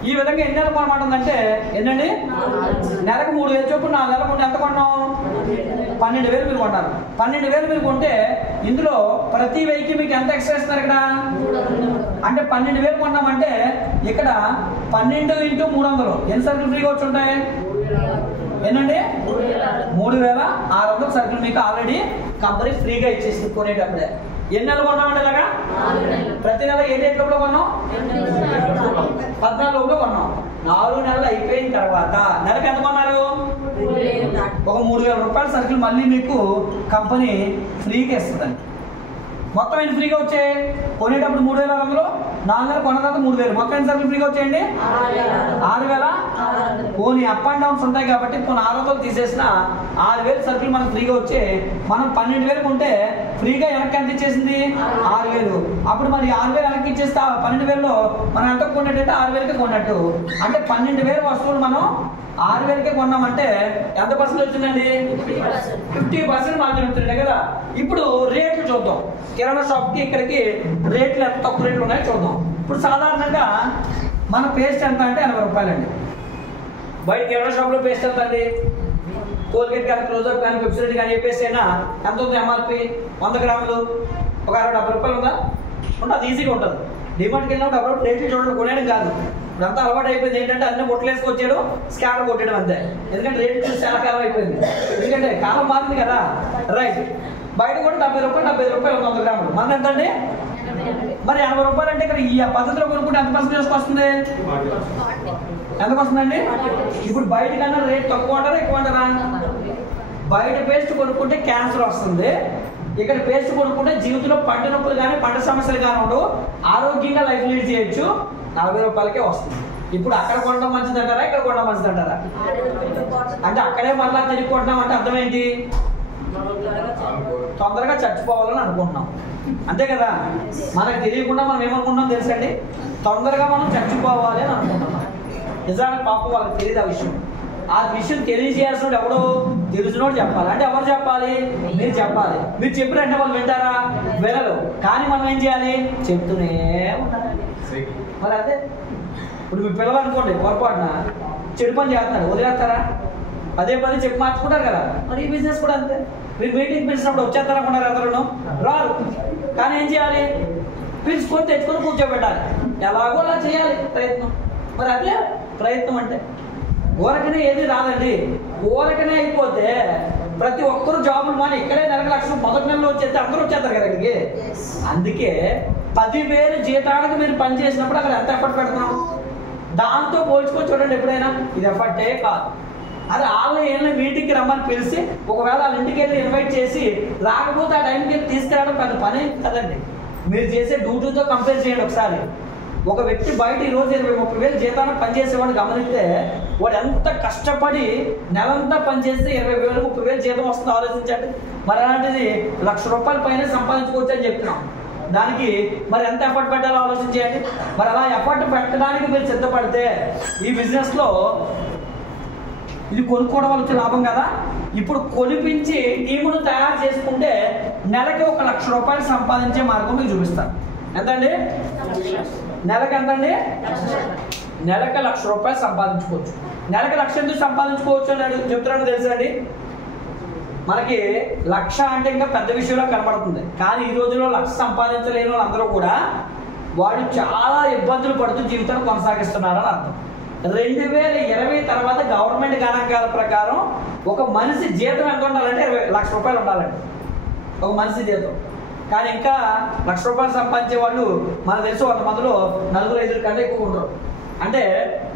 ఈ విధంగా ఎన్ని నెలలు కొనమంటుందంటే ఎన్నండి? నెలకు 3000 చొప్పున 4 నెలలు కొంటే ఎంత కొన్నాం? 12000 మీరు కొన్నారు. 12000 మీరు కొంటే ఇందులో ప్రతి 1000కి మీకు ఎంత ఎక్స్ట్రా ఇస్తున్నారు ఇక్కడ? అంటే 12000 కొన్నామంటే ఇక్కడ 12 × 300 ఎన్ని సరుకులు ఫ్రీగా వచ్చి ఉంటాయి? ఏంటండి? 3600 సరుకులు మీకు ఆల్రెడీ కంపెనీ ఫ్రీగా ఇచ్చేసి కొనేటప్పుడే. ఎన్ని నెలలు కొన్నామంటే ఇలాగా? ప్రతి నెల ఏ డేట్ లోపల కొన్నాం? 14 లోపల కొన్నాం. 4 నెలలు అయిపోయిన తర్వాత నెలకు ఎంత కొన్నారు? ఒక 3000 రూపాయల సరుకులు మళ్ళీ మీకు కంపెనీ ఫ్రీగా ఇస్తుందండి. మొత్తం ఎన్ని ఫ్రీగా వచ్చాయి? కొనేటప్పుడు 3,600, 4 నెలలు కొన్న తర్వాత 3,000, మొత్తం ఎన్ని సరుకులు ఫ్రీగా వచ్చాయండి? 6,000. పోనీ అప్ అండ్ డౌన్స్ ఉంటాయి కాబట్టి కొన్ని 600 తీసేసిన 6,000 సరుకులు మనకు ఫ్రీగా వచ్చే. మనం 12,000 కొంటే ఫ్రీగా వెనక్కి ఎంత ఇచ్చేసింది? 6,000. అప్పుడు మరి 6,000 వెనక్కి ఇచ్చేస్తే 12,000లో మనం ఎంత కొన్నట్టు? 6,000కే కొన్నట్టు. అంటే 12,000 వస్తువులు మనం 6,000కే కొన్నామంటే ఎంత పర్సెంట్ వచ్చిందండి? 50% మార్జిన్ వచ్చిండే కదా. ఇప్పుడు రేట్లు చూద్దాం. కిరాణా షాప్కి ఇక్కడికి రేట్లు ఎంత తక్కువ రేట్లు ఉన్నాయో చూద్దాం. ఇప్పుడు సాధారణంగా మన పేస్ట్ ఎంత అంటే 80 రూపాయలండి. బయట కిరాణా షాప్లో పేస్ట్ ఎంత అండి? కోల్గేట్ కానీ, క్లోజప్ కానీ, పెప్సిడెంట్ కానీ ఏ పేస్ట్ అయినా ఎంత ఉంది ఎంఆర్పి? 100 గ్రాములు ఒక 60-70 రూపాయలు ఉందా? ఉంటే అది ఈజీగా ఉంటుంది. డిమాండ్కి వెళ్ళినప్పుడు అప్పుడు రేట్లు చూడడం కొనేయడం కాదు. ఇప్పుడంతా అలవాటు అయిపోయింది ఏంటంటే అన్ని బొట్టలు వేసుకొచ్చాడు, స్కానర్ కొట్టడం అంతే. ఎందుకంటే రేట్లు చూసి చాలా కాలం అయిపోయింది. ఎందుకంటే కాలం మారింది కదా. రైట్, బయట కూడా 70 రూపాయలు 75 రూపాయలు 100 గ్రాములు. మన ఎంత అండి? మరి 80 రూపాయలు అంటే ఇక్కడ ఈ పద్ధతిలో కొనుక్కుంటే ఎంత పర్సెంటేజ్ వస్తుంది? ఎంతకు వస్తుందండి? ఇప్పుడు బయట కన్నా రేట్ తక్కువ అంటారా ఎక్కువ అంటారా? బయట పేస్ట్ కొనుక్కుంటే క్యాన్సర్ వస్తుంది, ఇక్కడ పేస్ట్ కొనుక్కుంటే జీవితంలో పంట నొప్పులు కానీ పంట సమస్యలు కానీ ఉండవు, ఆరోగ్యంగా లైఫ్ లీడ్ చేయొచ్చు. 40 రూపాయలకే వస్తుంది. ఇప్పుడు అక్కడ కొనడం మంచిది అంటారా ఇక్కడ కొనడం మంచిది అంటారా? అంటే అక్కడే మళ్ళా తిరిగి కొట్టడం అంటే అర్థం ఏంటి? తొందరగా చచ్చిపోవాలని అనుకుంటున్నాం, అంతే కదా. మనకు తెలియకుండా మనం ఏమనుకుంటున్నాం తెలుసండి? తొందరగా మనం చచ్చిపోవాలి అని అనుకుంటున్నాం. నిజానికి పాపం వాళ్ళకి తెలియదు ఆ విషయం. ఆ విషయం తెలియజేయాల్సిన ఎవడో తెలిసినోడు చెప్పాలి. అంటే ఎవరు చెప్పాలి? మీరు చెప్పాలి. మీరు చెప్పినంటే వాళ్ళు వింటారా? వినరు. కానీ మనం ఏం చేయాలి? చెప్తూనే ఉండాలి. మరి అదే ఇప్పుడు మీ పిల్లలు అనుకోండి పొరపాటున చెడు పని చేస్తున్నారు, వదిలేస్తారా? పదే చెప్పి మార్చుకుంటారు కదా. మరి ఈ బిజినెస్ కూడా అంతే. మీరు మీటింగ్ పిలిచినప్పుడు వచ్చేస్తారనుకున్నారు అందరూ? రారు. కానీ ఏం చేయాలి? పిలుచుకొని తెచ్చుకొని కూర్చోబెట్టాలి. ఎలాగో అలా చేయాలి ప్రయత్నం. మరి అదే ప్రయత్నం అంటే ఊరకనే ఏది రాదండి. ఊరకనే అయిపోతే ప్రతి ఒక్కరు జాబులు మాని ఇక్కడే నెలకు 1,00,000 మొదటి నెలలో వచ్చేస్తే అందరూ వచ్చేస్తారు కదా ఇక్కడికి. అందుకే 10,000 జీతానికి మీరు పని చేసినప్పుడు అక్కడ ఎంత ఎఫర్ట్ పెడుతున్నాం? దాంతో పోల్చుకొని చూడండి ఎప్పుడైనా. ఇది ఎఫర్టే కాదు. అది వాళ్ళ ఏళ్ళ మీటింగ్కి రమ్మని పిలిచి ఒకవేళ వాళ్ళ ఇంటికి వెళ్ళి ఇన్వైట్ చేసి రాకపోతే ఆ టైంకి వెళ్ళి తీసుకురావడం పెద్ద పని కదండి. మీరు చేసే డ్యూటీతో కంపేర్ చేయండి ఒకసారి. ఒక వ్యక్తి బయట ఈరోజు 20-30 జీతాన్ని పనిచేసేవాడిని గమనిస్తే వాడు ఎంత కష్టపడి నెలంతా పనిచేస్తే 20,000-30,000 జీతం వస్తుందో ఆలోచించండి. మరి అలాంటిది 1,00,000 రూపాయల పైన సంపాదించుకోవచ్చు అని చెప్తున్నాం. దానికి మరి ఎంత ఎఫర్ట్ పెట్టాలో ఆలోచించేయండి. మరి అలా ఎఫర్ట్ పెట్టడానికి మీరు సిద్ధపడితే ఈ బిజినెస్లో ఇది కొనుక్కోవడం వల్ల వచ్చే లాభం కదా. ఇప్పుడు కొనిపించి టీమును తయారు చేసుకుంటే నెలకి 1,00,000 రూపాయలు సంపాదించే మార్గం మీకు చూపిస్తాను. ఎంతండి? నెలకు ఎంతండి? నెలకు 1,00,000 రూపాయలు సంపాదించుకోవచ్చు. నెలకు 1,00,000 ఎందుకు సంపాదించుకోవచ్చు అని చెప్తున్నాను తెలుసండి. మనకి 1,00,000 అంటే ఇంకా పెద్ద విషయంలో కనబడుతుంది. కానీ ఈ రోజుల్లో 1,00,000 సంపాదించలేని వాళ్ళందరూ కూడా వాడు చాలా ఇబ్బందులు పడుతూ జీవితాన్ని కొనసాగిస్తున్నారని అర్థం. 2020 తర్వాత గవర్నమెంట్ గణాంకాల ప్రకారం ఒక మనిషి జీతం ఎంత ఉండాలంటే 1,00,000 రూపాయలు ఉండాలండి ఒక మనిషి జీతం. కానీ ఇంకా 1,00,000 రూపాయలు సంపాదించే వాళ్ళు మనకు తెలుసు 100 మందిలో 4-5 కంటే ఎక్కువ ఉండరు. అంటే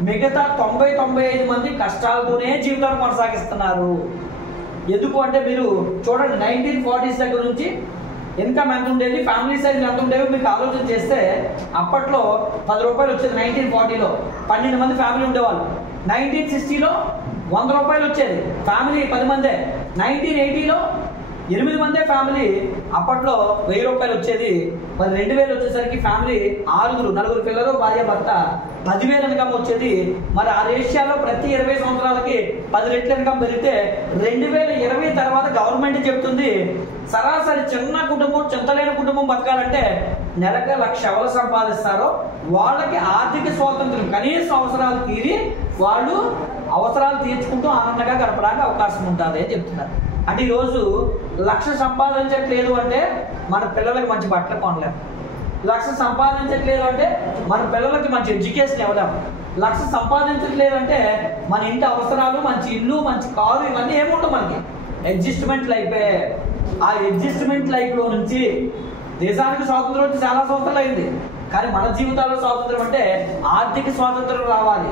మిగతా 90-95 మంది కష్టాలతోనే జీవితాన్ని కొనసాగిస్తున్నారు. ఎందుకు అంటే మీరు చూడండి 1940s దగ్గర నుంచి ఇన్కమ్ ఎంత ఉండేది, ఫ్యామిలీ సైజ్ ఎంత ఉండేవి మీకు ఆలోచన చేస్తే అప్పట్లో 10 రూపాయలు వచ్చేది. 1940లో 12 మంది ఫ్యామిలీ ఉండేవాళ్ళు. 1960లో 100 రూపాయలు వచ్చేది, ఫ్యామిలీ 10 మందే. 1980లో 8 మందే ఫ్యామిలీ, అప్పట్లో 1000 రూపాయలు వచ్చేది. మరి 2000 వచ్చేసరికి ఫ్యామిలీ 4 పిల్లలు భార్య భర్త 10,000 ఇన్కమ్ వచ్చేది. మరి ఆ రేషియాలో ప్రతి 20 సంవత్సరాలకి 10 రెట్ల ఇన్కమ్ పెరిగితే 2020 తర్వాత గవర్నమెంట్ చెప్తుంది సరాసరి చిన్న కుటుంబం చింతలేని కుటుంబం బతకాలంటే నెలకు 1,00,000 ఎవరు సంపాదిస్తారో వాళ్ళకి ఆర్థిక స్వాతంత్రం, కనీస అవసరాలు తీరి వాళ్ళు అవసరాలు తీర్చుకుంటూ ఆనందంగా గడపడానికి అవకాశం ఉంటుంది అని చెప్తున్నారు. అంటే ఈరోజు 1,00,000 సంపాదించట్లేదు అంటే మన పిల్లలకి మంచి బట్టలు కొనలేము. 1,00,000 సంపాదించట్లేదు అంటే మన పిల్లలకి మంచి ఎడ్యుకేషన్ ఇవ్వలేము. 1,00,000 సంపాదించట్లేదు అంటే మన ఇంటి అవసరాలు, మంచి ఇల్లు, మంచి కారు ఇవన్నీ ఏముండవు మనకి. అడ్జస్ట్మెంట్ లైఫే. ఆ అడ్జస్ట్మెంట్ లైఫ్లో నుంచి దేశానికి స్వాతంత్రం వచ్చి చాలా సంవత్సరాలు అయింది. కానీ మన జీవితాల్లో స్వాతంత్రం అంటే ఆర్థిక స్వాతంత్రం రావాలి.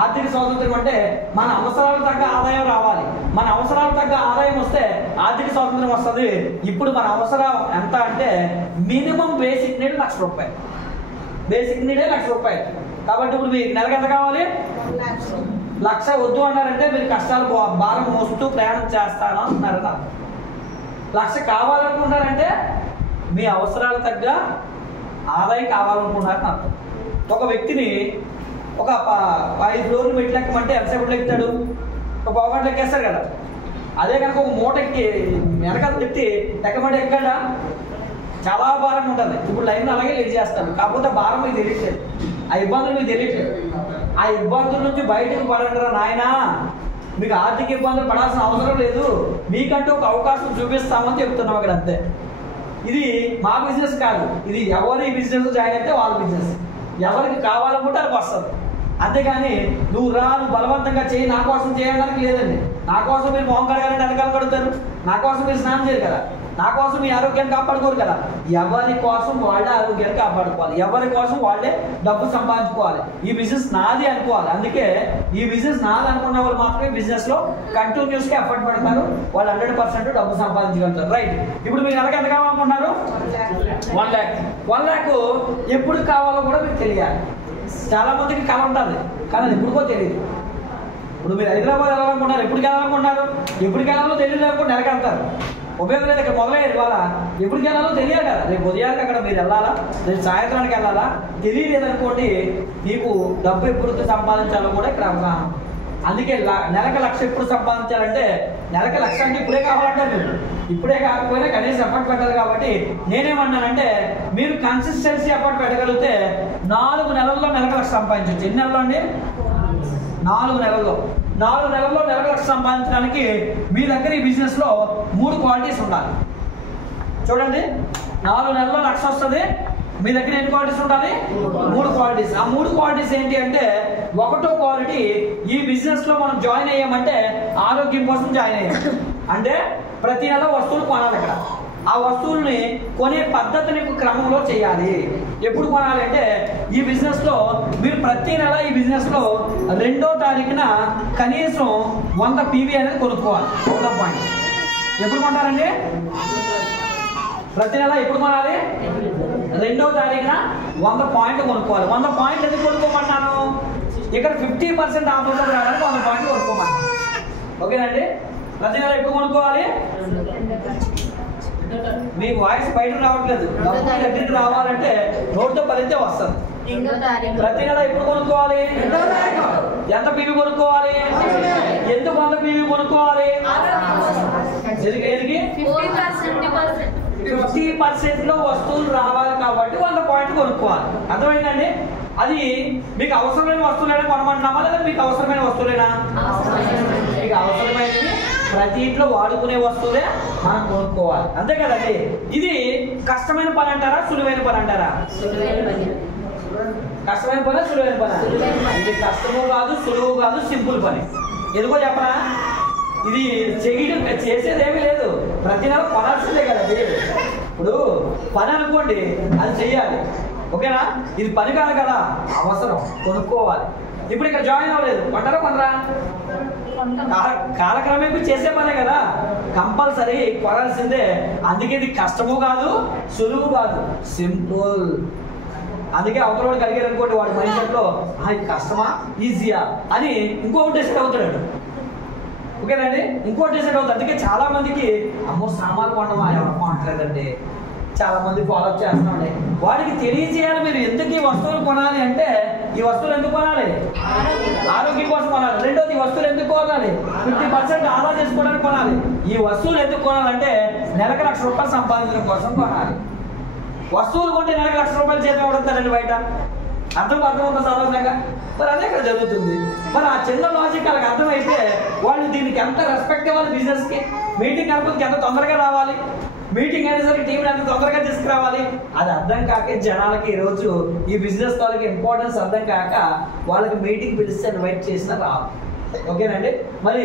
ఆర్థిక స్వాతంత్రం అంటే మన అవసరాలకు తగ్గ ఆదాయం రావాలి. మన అవసరాలకు తగ్గ ఆదాయం వస్తే ఆర్థిక స్వాతంత్రం వస్తుంది. ఇప్పుడు మన అవసరం ఎంత అంటే మినిమం బేసిక్ నీడ్ ₹1,00,000. బేసిక్ నీడే ₹1,00,000. కాబట్టి ఇప్పుడు మీకు నెలకు ఎంత కావాలి? 1,00,000 వద్దు అన్నారంటే మీరు కష్టాలు భారం మోస్తూ ప్రయాణం చేస్తాను అంటున్నారన్న. 1,00,000 కావాలనుకుంటారంటే మీ అవసరాలకు తగ్గ ఆదాయం కావాలనుకుంటున్నారని అర్థం. ఒక వ్యక్తిని ఒక 5 ఫ్లోర్లు మెట్లు ఎక్కమంటే ఎంతసేపు ఎక్కుతాడు? ఒక పావుగంట ఎక్కేస్తాడు కదా. అదే కనుక ఒక మూట ఎక్కి వెనకాల పెట్టి ఎక్కమంటే ఎక్కాడా? చాలా భారంగా ఉంటుంది. ఇప్పుడు లైన్ అలాగే లీడ్ చేస్తాడు. కాకపోతే భారం మీకు తెలియట్లేదు, ఆ ఇబ్బందులు మీకు తెలియట్లేదు. ఆ ఇబ్బందుల నుంచి బయటకు పడంటారా నాయనా, మీకు ఆర్థిక ఇబ్బందులు పడాల్సిన అవసరం లేదు, మీకంటూ ఒక అవకాశం చూపిస్తామని చెప్తున్నాం అక్కడ. అంతే. ఇది మా బిజినెస్ కాదు, ఇది ఎవరి బిజినెస్ జాయిన్ అయితే వాళ్ళ బిజినెస్. ఎవరికి కావాలనుకుంటే అది వస్తుంది. అంతేగాని నువ్వు బలవంతంగా చేయి, నా కోసం చేయడానికి లేదండి. నా కోసం మీరు మొహం కడగాలంటే వెనకాల కడుగుతారు, నా కోసం మీరు స్నానం చేయరు కదా, నా కోసం మీ ఆరోగ్యాన్ని కాపాడుకోరు కదా. ఎవరి కోసం వాళ్ళే ఆరోగ్యాన్ని కాపాడుకోవాలి, ఎవరి కోసం వాళ్ళే డబ్బు సంపాదించుకోవాలి. ఈ బిజినెస్ నాది అనుకోవాలి. అందుకే ఈ బిజినెస్ నాది అనుకున్న వాళ్ళు మాత్రమే బిజినెస్ లో కంటిన్యూస్ గా ఎఫర్ట్ పెడతారు, వాళ్ళు 100% డబ్బు సంపాదించగలుగుతారు. రైట్. ఇప్పుడు మీరు నెలకు ఎంత కావాలనుకుంటున్నారు? 1,00,000 ఎప్పుడు కావాలో కూడా మీకు తెలియాలి. చాలా మందికి కళ ఉంటుంది, కానీ అది ఎప్పుడుకో తెలియదు. ఇప్పుడు మీరు హైదరాబాద్ వెళ్ళాలనుకుంటున్నారు, ఎప్పటికి వెళ్ళాలనుకుంటున్నారు? ఎప్పటికి వెళ్ళాలో తెలియదు అనుకుంటే నెలకు వెళ్తారు. ఉపయోగం లేదు. ఇక్కడ మొదలయ్యేది ఇవాళ, ఎప్పటికి వెళ్ళాలో తెలియాలి కదా. రేపు ఉదయానికి అక్కడ మీరు వెళ్ళాలా, రేపు సాయంత్రానికి వెళ్ళాలా, తెలియలేదనుకోండి మీకు డబ్బు ఎప్పుడు సంపాదించాలో కూడా ఇక్కడ అవగాహన. అందుకే నెలకు 1,00,000 ఎప్పుడు సంపాదించాలంటే, నెలకు 1,00,000 అంటే ఇప్పుడే కావాలంటారు మీరు. ఇప్పుడే కాకపోయినా కనీసం ఎఫర్ట్ పెట్టాలి. కాబట్టి నేనేమన్నానంటే, మీరు కన్సిస్టెన్సీ ఎఫర్ట్ పెట్టగలిగితే 4 నెలల్లో నెలకు 1,00,000 సంపాదించవచ్చు. ఎన్ని నెలలు అండి? 4 నెలల్లో. 4 నెలల్లో నెలకు 1,00,000 సంపాదించడానికి మీ దగ్గర ఈ బిజినెస్ లో 3 క్వాలిటీస్ ఉండాలి. చూడండి, 4 నెలల్లో 1,00,000 వస్తుంది. మీ దగ్గర ఎన్ని క్వాలిటీస్ ఉండాలి? 3 క్వాలిటీస్. ఆ 3 క్వాలిటీస్ ఏంటి అంటే, ఒకటో క్వాలిటీ, ఈ బిజినెస్ లో మనం జాయిన్ అయ్యామంటే ఆరోగ్యం కోసం జాయిన్ అయ్యాం. అంటే ప్రతి నెల వస్తువులు కొనాలి. ఇక్కడ ఆ వస్తువుల్ని కొనే పద్ధతిని క్రమంలో చేయాలి. ఎప్పుడు కొనాలి అంటే, ఈ బిజినెస్ లో మీరు ప్రతి నెల ఈ బిజినెస్ లో 2వ తారీఖున కనీసం 100 PV అనేది కొనుక్కోవాలి. 100 పాయింట్. ఎప్పుడు కొంటారండి? ప్రతి నెల ఎప్పుడు కొనాలి? 2వ తారీఖున 100 పాయింట్లు కొనుక్కోవాలి. 100 పాయింట్లు ఎందుకు కొనుక్కోమన్నాను? ఇక్కడ 50% ఆఫర్లో రావడానికి 100 పాయింట్లు కొనుక్కోమన్నాను. ఓకేనండి? ప్రతి నెల ఎప్పుడు కొనుక్కోవాలి? మీ వాయిస్ బయట రావట్లేదు. డబ్బు మీ దగ్గరికి రావాలంటే నోటితో పలితే వస్తుంది. ప్రతి నెల ఎప్పుడు కొనుక్కోవాలి? ఎంత PV కొనుక్కోవాలి? ఎందుకు 100 PV కొనుక్కోవాలి? 50% లో వస్తువులు రావాలి కాబట్టి 100 పాయింట్లు కొనుక్కోవాలి. అర్థమైందండి? అది మీకు అవసరమైన వస్తువులైనా కొనమంటున్నామా, లేదా మీకు అవసరమైన వస్తువులేనా? మీకు అవసరమైనవి ప్రతి ఇంట్లో వాడుకునే వస్తువులే మనం కొనుక్కోవాలి. అంతే కదండి? ఇది కష్టమైన పని అంటారా, సులువైన పని అంటారా? కష్టమైన పని, సులువైన పని? ఇది కష్టము కాదు, సులువు కాదు, సింపుల్ పని. ఎందుకో చెప్పనా? ఇది చేసేది ఏమీ లేదు, ప్రతి నెల కొనాల్సిందే కదండి. ఇప్పుడు పని అనుకోండి, అది చెయ్యాలి. ఓకేనా? ఇది పని కాదు కదా, అవసరం, కొనుక్కోవాలి. ఇప్పుడు ఇక్కడ జాయిన్ అవ్వలేదు, కొంటారా కొనరా? కాలక్రమేపీ చేసే పనే కదా, కంపల్సరీ కొనాల్సిందే. అందుకే ఇది కష్టము కాదు, సులువు కాదు, సింపుల్. అందుకే అవతల కలిగారు అనుకోండి, వాడి మైండ్ సెట్ లో ఇది కష్టమా ఈజీయా అని ఇంకొకటి డిసైడ్ అవుతాడు. ఓకేనండి? ఇంకోటి డిసైడ్ అవుతుంది. అందుకే చాలా మందికి అమ్మో సామాన్లు కొనమా ఎవరు కొనట్లేదండి, చాలా మంది ఫాలోఅప్ చేస్తున్నాండి. వాడికి తెలియజేయాలి మీరు ఎందుకు ఈ వస్తువులు కొనాలి అంటే, ఈ వస్తువులు ఎందుకు కొనాలి? ఆరోగ్యం కోసం కొనాలి. రెండోది, ఈ వస్తువులు ఎందుకు కొనాలి? 50% ఆదా చేసుకోవడానికి కొనాలి. ఈ వస్తువులు ఎందుకు కొనాలంటే నెలకు ₹1,00,000 సంపాదించడం కోసం కొనాలి. వస్తువులు కొంటే నెలకు ₹1,00,000 జీతం పడుతుందండి బయట. అర్థమవుతుందా సాధారణంగా? మరి అదే ఇక్కడ జరుగుతుంది. మరి ఆ చిన్న లాజిక్ వాళ్ళకి అర్థమైతే వాళ్ళు దీనికి ఎంత రెస్పెక్ట్ ఇవ్వాలి బిజినెస్ కి. మీటింగ్ కనుక ఎంత తొందరగా రావాలి, మీటింగ్ అనేసరికి టీం ఎంత తొందరగా తీసుకురావాలి, అది అర్థం కాక జనాలకి ఈరోజు ఈ బిజినెస్ వాళ్ళకి ఇంపార్టెన్స్ అర్థం కాక వాళ్ళకి మీటింగ్ పిలిస్తే ఇన్వైట్ చేసినా రాదు. ఓకేనండి. మరి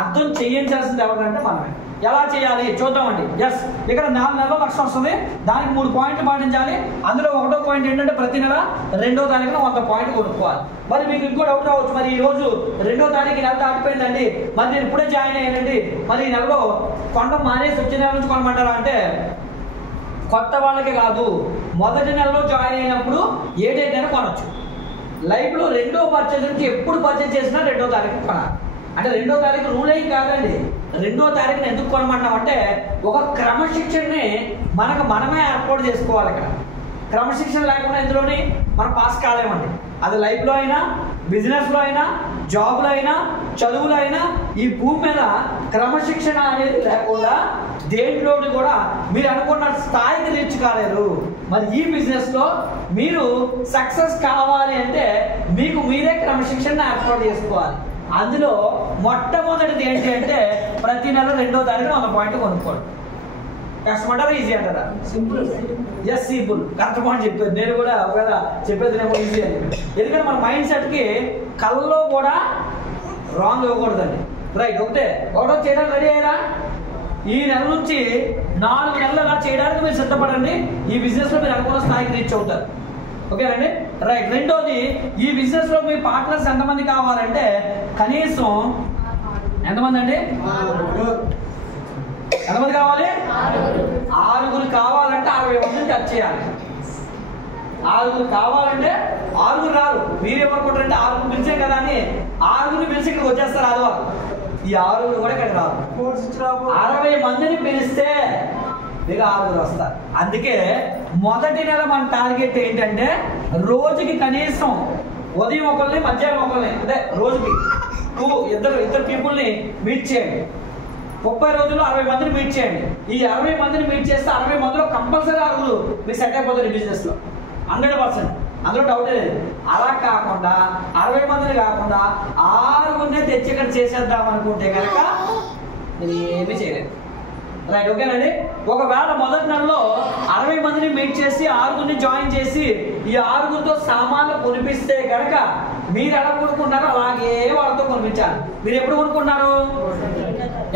అర్థం చేయించాల్సింది ఎవరంటే మనమే. ఎలా చేయాలి చూద్దామండి. ఎస్, ఇక్కడ 4 నెలల లక్ష వస్తుంది, దానికి 3 పాయింట్లు పాటించాలి. అందులో 1వ పాయింట్ ఏంటంటే ప్రతి నెల 2వ తారీఖున 100 పాయింట్లు కొనుక్కోవాలి. మరి మీకు ఇంకో డౌట్ రావచ్చు, మరి ఈ రోజు 2వ తారీఖు నెల దాటిపోయిందండి, మరి నేను ఇప్పుడే జాయిన్ అయ్యానండి, మరి ఈ నెలలో కొనడం మానేసి వచ్చే నెల నుంచి కొనమంటారా అంటే కొత్త వాళ్ళకి కాదు, మొదటి నెలలో జాయిన్ అయినప్పుడు ఏ డేట్ అయినా కొనొచ్చు. లైఫ్లో 2వ పర్చేజ్ నుంచి ఎప్పుడు పర్చేజ్ చేసినా 2వ తారీఖు కొనాలి. అంటే 2వ తారీఖు రూల్ ఏం కాదండి. 2వ తారీఖున ఎందుకు కొనమంటామంటే ఒక క్రమశిక్షణని మనమే ఏర్పాటు చేసుకోవాలి. ఇక్కడ క్రమశిక్షణ లేకుండా ఇందులోని మనం పాస్ కాలేమండి. అది లైఫ్లో అయినా, బిజినెస్లో అయినా, జాబ్లో అయినా, చదువులో అయినా, ఈ భూమి మీద క్రమశిక్షణ అనేది లేకుండా దేంట్లోని కూడా మీరు అనుకున్న స్థాయికి రీచ్ కాలేరు. మరి ఈ బిజినెస్లో మీరు సక్సెస్ కావాలి అంటే మీకు మీరే క్రమశిక్షణ ఏర్పాటు చేసుకోవాలి. అందులో మొట్టమొదటిది ఏంటి అంటే ప్రతి నెల 2వ తారీఖున 100 పాయింట్లు కొనుక్కోండి. కష్టమంటారా ఈజీ అంటారా? Simple. Yes, simple. Correct point చెప్పారు. నేను కూడా ఒకవేళ చెప్పేదినేమో ఈజీ అని, ఎందుకంటే మన మైండ్ సెట్కి కళ్ళలో కూడా రాంగ్ ఇవ్వకూడదండి. రైట్, ఒకటో చేయడానికి రెడీ అయ్యారా? ఈ నెల నుంచి 4 నెలలు అలా చేయడానికి మీరు సిద్ధపడండి. ఈ బిజినెస్లో మీరు అనుకున్న స్థాయికి రీచ్ అవుతారు. ఓకేనండి. రైట్, రెండోది, ఈ బిజినెస్లో మీ పార్ట్నర్స్ ఎంతమంది కావాలంటే కనీసం ఎంతమంది అండి? ఎంతమంది కావాలి? 6 కావాలంటే 60 మందిని టచ్ చేయాలి. 6 కావాలంటే 6 రారు. మీరేమనుకుంటారంటే 6 పిలిచాం కదా అని 6 పిలిచి ఇక్కడికి వచ్చేస్తారు. అది ఈ 6 కూడా ఇక్కడ రాదు. 60 మందిని పిలిస్తే మీకు 6 వస్తారు. అందుకే మొదటి నెల మన టార్గెట్ ఏంటంటే రోజుకి కనీసం ఉదయం ఒకరిని, మధ్యాహ్నం ఒకరిని, అంటే రోజుకి ఇద్దరు పీపుల్ని మీట్ చేయండి. 30 రోజుల్లో 60 మందిని మీట్ చేయండి. ఈ 60 మందిని మీట్ చేస్తే 60 మందిలో కంపల్సరీ 6 మీరు సెట్ అయిపోతారు ఈ బిజినెస్లో 100%. అందులో డౌటే లేదు. అలా కాకుండా 60 మందిని కాకుండా 6 తెచ్చి ఇక్కడ చేసేద్దాం అనుకుంటే కనుక నేను ఏమీ చేయలేదు. రైట్, ఓకేనండి. ఒకవేళ మొదటి నెలలో 60 మందిని మీట్ చేసి 6 జాయిన్ చేసి ఈ 6తో సామాన్లు కొనిపిస్తే కనుక మీరు ఎలా కొనుక్కుంటారో అలాగే వాళ్ళతో కొనిపించాలి. మీరు ఎప్పుడు కొనుక్కుంటున్నారు?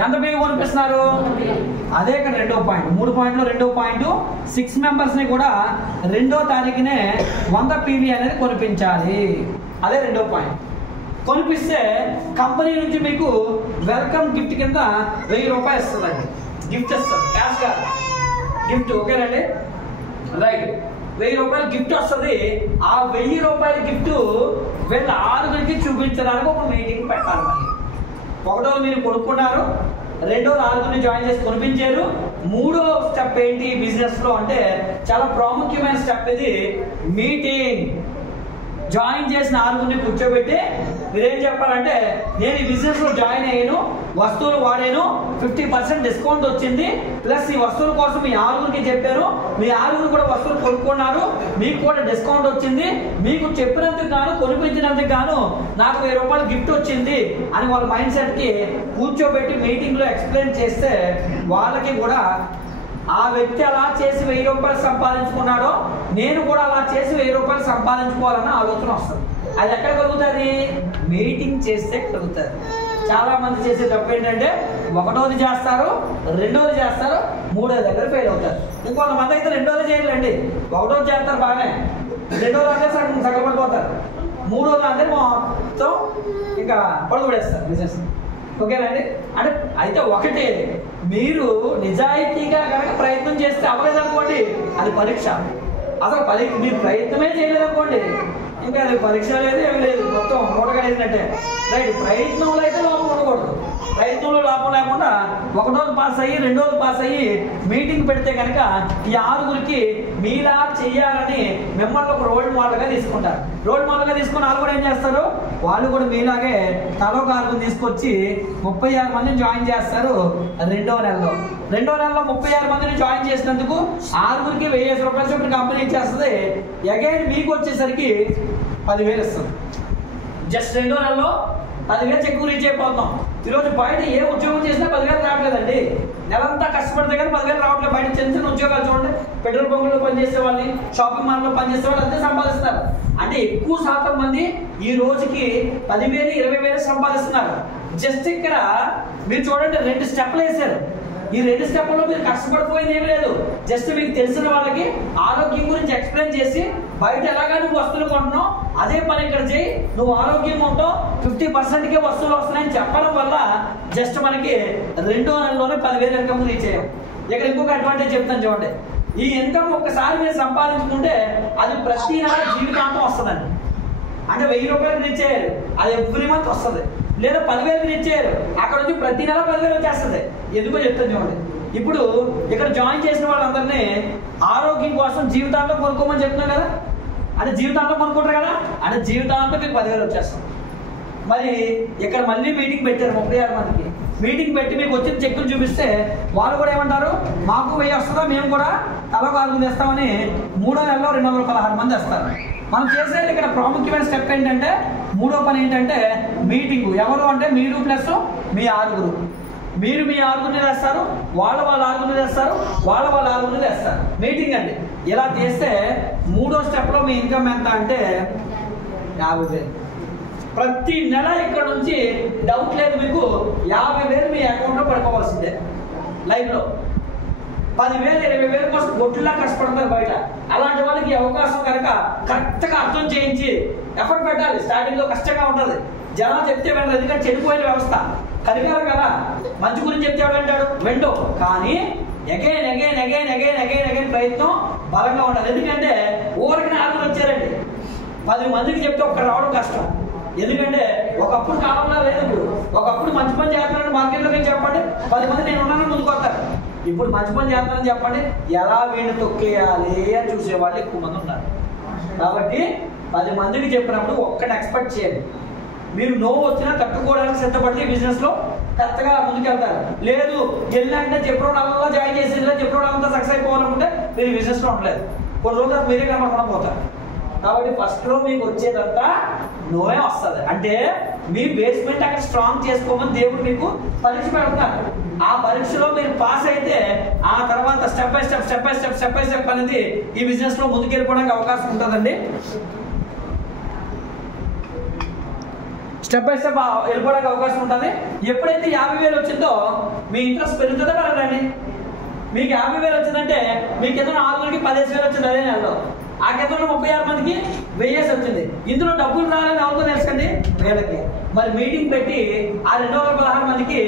ఎంత మీరు కొనిపిస్తున్నారు? అదే ఇక్కడ 2వ పాయింట్. 3 పాయింట్లు 2వ పాయింట్ 6 మెంబర్స్ని కూడా 2వ తారీఖునే 100 PV అనేది కొనిపించాలి. అదే 2వ పాయింట్. కొనిపిస్తే కంపెనీ నుంచి మీకు వెల్కమ్ గిఫ్ట్ కింద 1000 రూపాయలు ఇస్తుందండి. గిఫ్ట్ ఇస్తారు, క్యాష్ కాదు, గిఫ్ట్. ఓకేనండి. రైట్, 1000 రూపాయలు గిఫ్ట్ వస్తుంది. ఆ 1000 రూపాయల గిఫ్ట్ వీళ్ళ 6 చూపించడానికి ఒక మీటింగ్ పెట్టాలి. మళ్ళీ ఒకటో మీరు కొనుక్కున్నారు, రెండో 6 జాయిన్ చేసి కొనిపించారు. 3వ స్టెప్ ఏంటి బిజినెస్లో అంటే చాలా ప్రాముఖ్యమైన స్టెప్ ఇది, మీటింగ్. జాయిన్ చేసిన 6 కూర్చోబెట్టి మీరేం చెప్పాలంటే నేను ఈ బిజినెస్లో జాయిన్ అయ్యాను, వస్తువులు వాడాను, 50% డిస్కౌంట్ వచ్చింది, ప్లస్ ఈ వస్తువుల కోసం మీ 6 చెప్పారు, మీ 6 కూడా వస్తువులు కొనుక్కున్నారు, మీకు కూడా డిస్కౌంట్ వచ్చింది, మీకు చెప్పినందుకు గాను కొనిపించినందుకు గాను నాకు 1000 రూపాయలు గిఫ్ట్ వచ్చింది అని వాళ్ళ మైండ్ సెట్కి కూర్చోబెట్టి మీటింగ్లో ఎక్స్ప్లెయిన్ చేస్తే వాళ్ళకి కూడా ఆ వ్యక్తి అలా చేసి 1000 రూపాయలు సంపాదించుకున్నాడో నేను కూడా అలా చేసి 1000 రూపాయలు సంపాదించుకోవాలన్న ఆలోచన వస్తుంది. అది ఎక్కడ కలుగుతుంది? మీటింగ్ చేస్తే కలుగుతుంది. చాలా మంది చేసే తప్పు ఏంటంటే ఒకటోది చేస్తారు, రెండోది చేస్తారు, మూడోది దగ్గర ఫెయిల్ అవుతారు. ఇంకొంతమంది అయితే రెండోది చేయలేండి, ఒకటోది చేస్తారు బాగానే, రెండోది అంటే సగపడిపోతారు, మూడోది అంటే మొత్తం ఇంకా పడుగుడేస్తారు బిజినెస్. ఓకేనండి. అంటే అయితే ఒకటి, మీరు నిజాయితీగా కనుక ప్రయత్నం చేస్తే అవ్వలేదనుకోండి అది పరీక్ష. అసలు మీరు ప్రయత్నమే చేయలేదనుకోండి ఇంకా అది పరీక్ష లేదు, ఏమి లేదు, మొత్తం మూటగడేసినట్టే. రైట్, ప్రయత్నంలో అయితే లోపం ఉండకూడదు. ప్రయత్నంలో లోపం లేకుండా ఒకటోది పాస్ అయ్యి రెండోది పాస్ అయ్యి మీటింగ్ పెడితే కనుక ఈ 6 మీలా చెయ్యాలని మిమ్మల్ని ఒక రోల్ మోడల్గా తీసుకుంటారు. రోల్ మోడల్గా తీసుకుని వాళ్ళు కూడా ఏం చేస్తారు, వాళ్ళు కూడా మీలాగే తలో 6 తీసుకొచ్చి 36 మందిని జాయిన్ చేస్తారు. రెండో నెలలో 36 మందిని జాయిన్ చేసినందుకు 6 1000 రూపాయలు చొప్పున కంపెనీ ఇచ్చేస్తుంది. అగైన్ మీకు వచ్చేసరికి 10,000 ఇస్తుంది. జస్ట్ రెండో నెలలో 10,000 ఎక్కువ రీచ్ అయిపోతున్నాం. ఈరోజు బయట ఏ ఉద్యోగం చేసినా 10,000 రావట్లేదండి. నెలంతా కష్టపడితే కానీ 10,000 రావట్లేదు. బయట చిన్న చిన్న ఉద్యోగాలు చూడండి, పెట్రోల్ బంకుల్లో పనిచేసే వాళ్ళని, షాపింగ్ మాల్లో పనిచేసే వాళ్ళు అంతే సంపాదిస్తున్నారు. అంటే ఎక్కువ శాతం మంది ఈ రోజుకి 10,000 20,000 సంపాదిస్తున్నారు. జస్ట్ ఇక్కడ మీరు చూడండి 2 స్టెప్లు వేశారు. ఈ 2 స్టెప్లలో మీరు కష్టపడిపోయింది ఏం లేదు. జస్ట్ మీకు తెలిసిన వాళ్ళకి ఆరోగ్యం గురించి ఎక్స్ప్లెయిన్ చేసి బయట ఎలాగా నువ్వు వస్తువులు కొంటున్నావు అదే పని ఇక్కడ చేయి, నువ్వు ఆరోగ్యంగా ఉంటావు, 50%కే వస్తువులు వస్తున్నాయని చెప్పడం వల్ల జస్ట్ మనకి 2వ నెలలోనే 10,000 ఇన్కమ్ రీచ్ అయ్యాం. ఇక్కడ ఇంకొక అడ్వాంటేజ్ చెప్తాను చూడండి. ఈ ఇన్కమ్ ఒక్కసారి మీరు సంపాదించుకుంటే అది ప్రతి నెల జీవితాంతం వస్తుందండి. అంటే 1,000 రూపాయలు రీచ్ అయ్యారు, అది ఎవ్రీ మంత్ వస్తుంది. లేదా 10,000 రీచ్ అయ్యారు, అక్కడ నుంచి ప్రతి నెల 10,000 వచ్చేస్తుంది. ఎందుకో చెప్తాను చూడండి. ఇప్పుడు ఇక్కడ జాయిన్ చేసిన వాళ్ళందరినీ ఆరోగ్యం కోసం జీవితాంతం కొనుక్కోమని చెప్తున్నాం కదా. అంటే జీవితాంతం కొనుక్కుంటారు కదా, అంటే జీవితాంతం మీకు 10,000 వచ్చేస్తాం. మరి ఇక్కడ మళ్ళీ మీటింగ్ పెట్టారు 36 మందికి. మీటింగ్ పెట్టి మీకు వచ్చిన చెక్కులు చూపిస్తే వాళ్ళు కూడా ఏమంటారు, మాకు 1000 వస్తుందా, మేము కూడా తలకు 6 తెస్తామని 3వ నెలలో 216 మంది వస్తారు. మనం చేసేది ఇక్కడ ప్రాముఖ్యమైన స్టెప్ ఏంటంటే, 3వ పని ఏంటంటే మీటింగ్. ఎవరు అంటే మీరు ప్లస్ మీ 6. మీరు మీ 6 వేస్తారు, వాళ్ళ 6 వేస్తారు, వాళ్ళ 6 వేస్తారు. మీటింగ్ అండి. ఇలా చేస్తే 3వ స్టెప్లో మీ ఇన్కమ్ ఎంత అంటే 50,000. ప్రతి నెల ఇక్కడ నుంచి డౌట్ లేదు మీకు 50,000 మీ అకౌంట్లో పడుకోవాల్సిందే. లైఫ్లో 10,000 20,000 కోసం గొడ్డులా కష్టపడతారు బయట. అలాంటి వాళ్ళకి అవకాశం కనుక కరెక్ట్గా అర్థం చేయించి ఎఫర్ట్ పెట్టాలి. స్టార్టింగ్లో కష్టంగా ఉంటుంది, జనాలు చెప్తే వెళ్ళదు, ఎందుకంటే చెడిపోయిన వ్యవస్థ. కలిగారు కదా, మంచి గురించి చెప్తే వెళ్ళంటాడు వెంటో. కానీ అగైన్ ప్రయత్నం బలంగా ఉండాలి. ఎందుకంటే ఊరికి 4 వచ్చారండి, 10 మందికి చెప్తే ఒక్క రావడం కష్టం. ఎందుకంటే ఒకప్పుడు కాలంలో లేదు. ఒకప్పుడు మంచి పని చేస్తున్నారని మార్కెట్లోకి చెప్పండి, 10 మంది నేను ఉన్నానని ముందుకు వస్తారు. ఇప్పుడు మంచి పని చేస్తున్నారని చెప్పండి, ఎలా వీడిని తొక్కేయాలి అని చూసేవాళ్ళు ఎక్కువ మంది ఉన్నారు. కాబట్టి 10 మందికి చెప్పినప్పుడు ఒక్కటి ఎక్స్పెక్ట్ చేయండి. మీరు నో వచ్చినా తట్టుకోవడానికి సిద్ధపడి బిజినెస్ లో కరెక్ట్గా ముందుకెళ్తారు. లేదు వెళ్ళినంటే చెప్పినోళ్ళ జాయిన్ చేసి చెప్పినోళ్ళంతా సక్సెస్ అయిపోవాలనుకుంటే మీరు బిజినెస్ లో ఉండలేదు. కొన్ని రోజులు మీరే కనబడకుండా పోతారు. కాబట్టి ఫస్ట్ లో మీకు వచ్చేదంతా నోయే వస్తుంది. అంటే మీ బేస్మెంట్ అక్కడ స్ట్రాంగ్ చేసుకోమని దేవుడు మీకు పరీక్ష పెడుతున్నారు. ఆ పరీక్షలో మీరు పాస్ అయితే ఆ తర్వాత స్టెప్ బై స్టెప్ అనేది ఈ బిజినెస్ లో ముందుకెళ్ళిపోవడానికి అవకాశం ఉంటుందండి. స్టెప్ బై స్టెప్ వెళ్ళిపోవడానికి అవకాశం ఉంటుంది. ఎప్పుడైతే 50,000 వచ్చిందో మీ ఇంట్రెస్ట్ పెరుగుతుందో పెరగదండి. మీకు 50,000 వచ్చిందంటే మీకు ఏదో 6 10,000 వచ్చింది అదే నెలలో. ఆ కింద 36 మందికి 1000 వచ్చింది. ఇందులో డబ్బులు రావాలని అవుతుందో తెలుసండి వీళ్ళకి. మరి మీటింగ్ పెట్టి ఆ 216 మందికి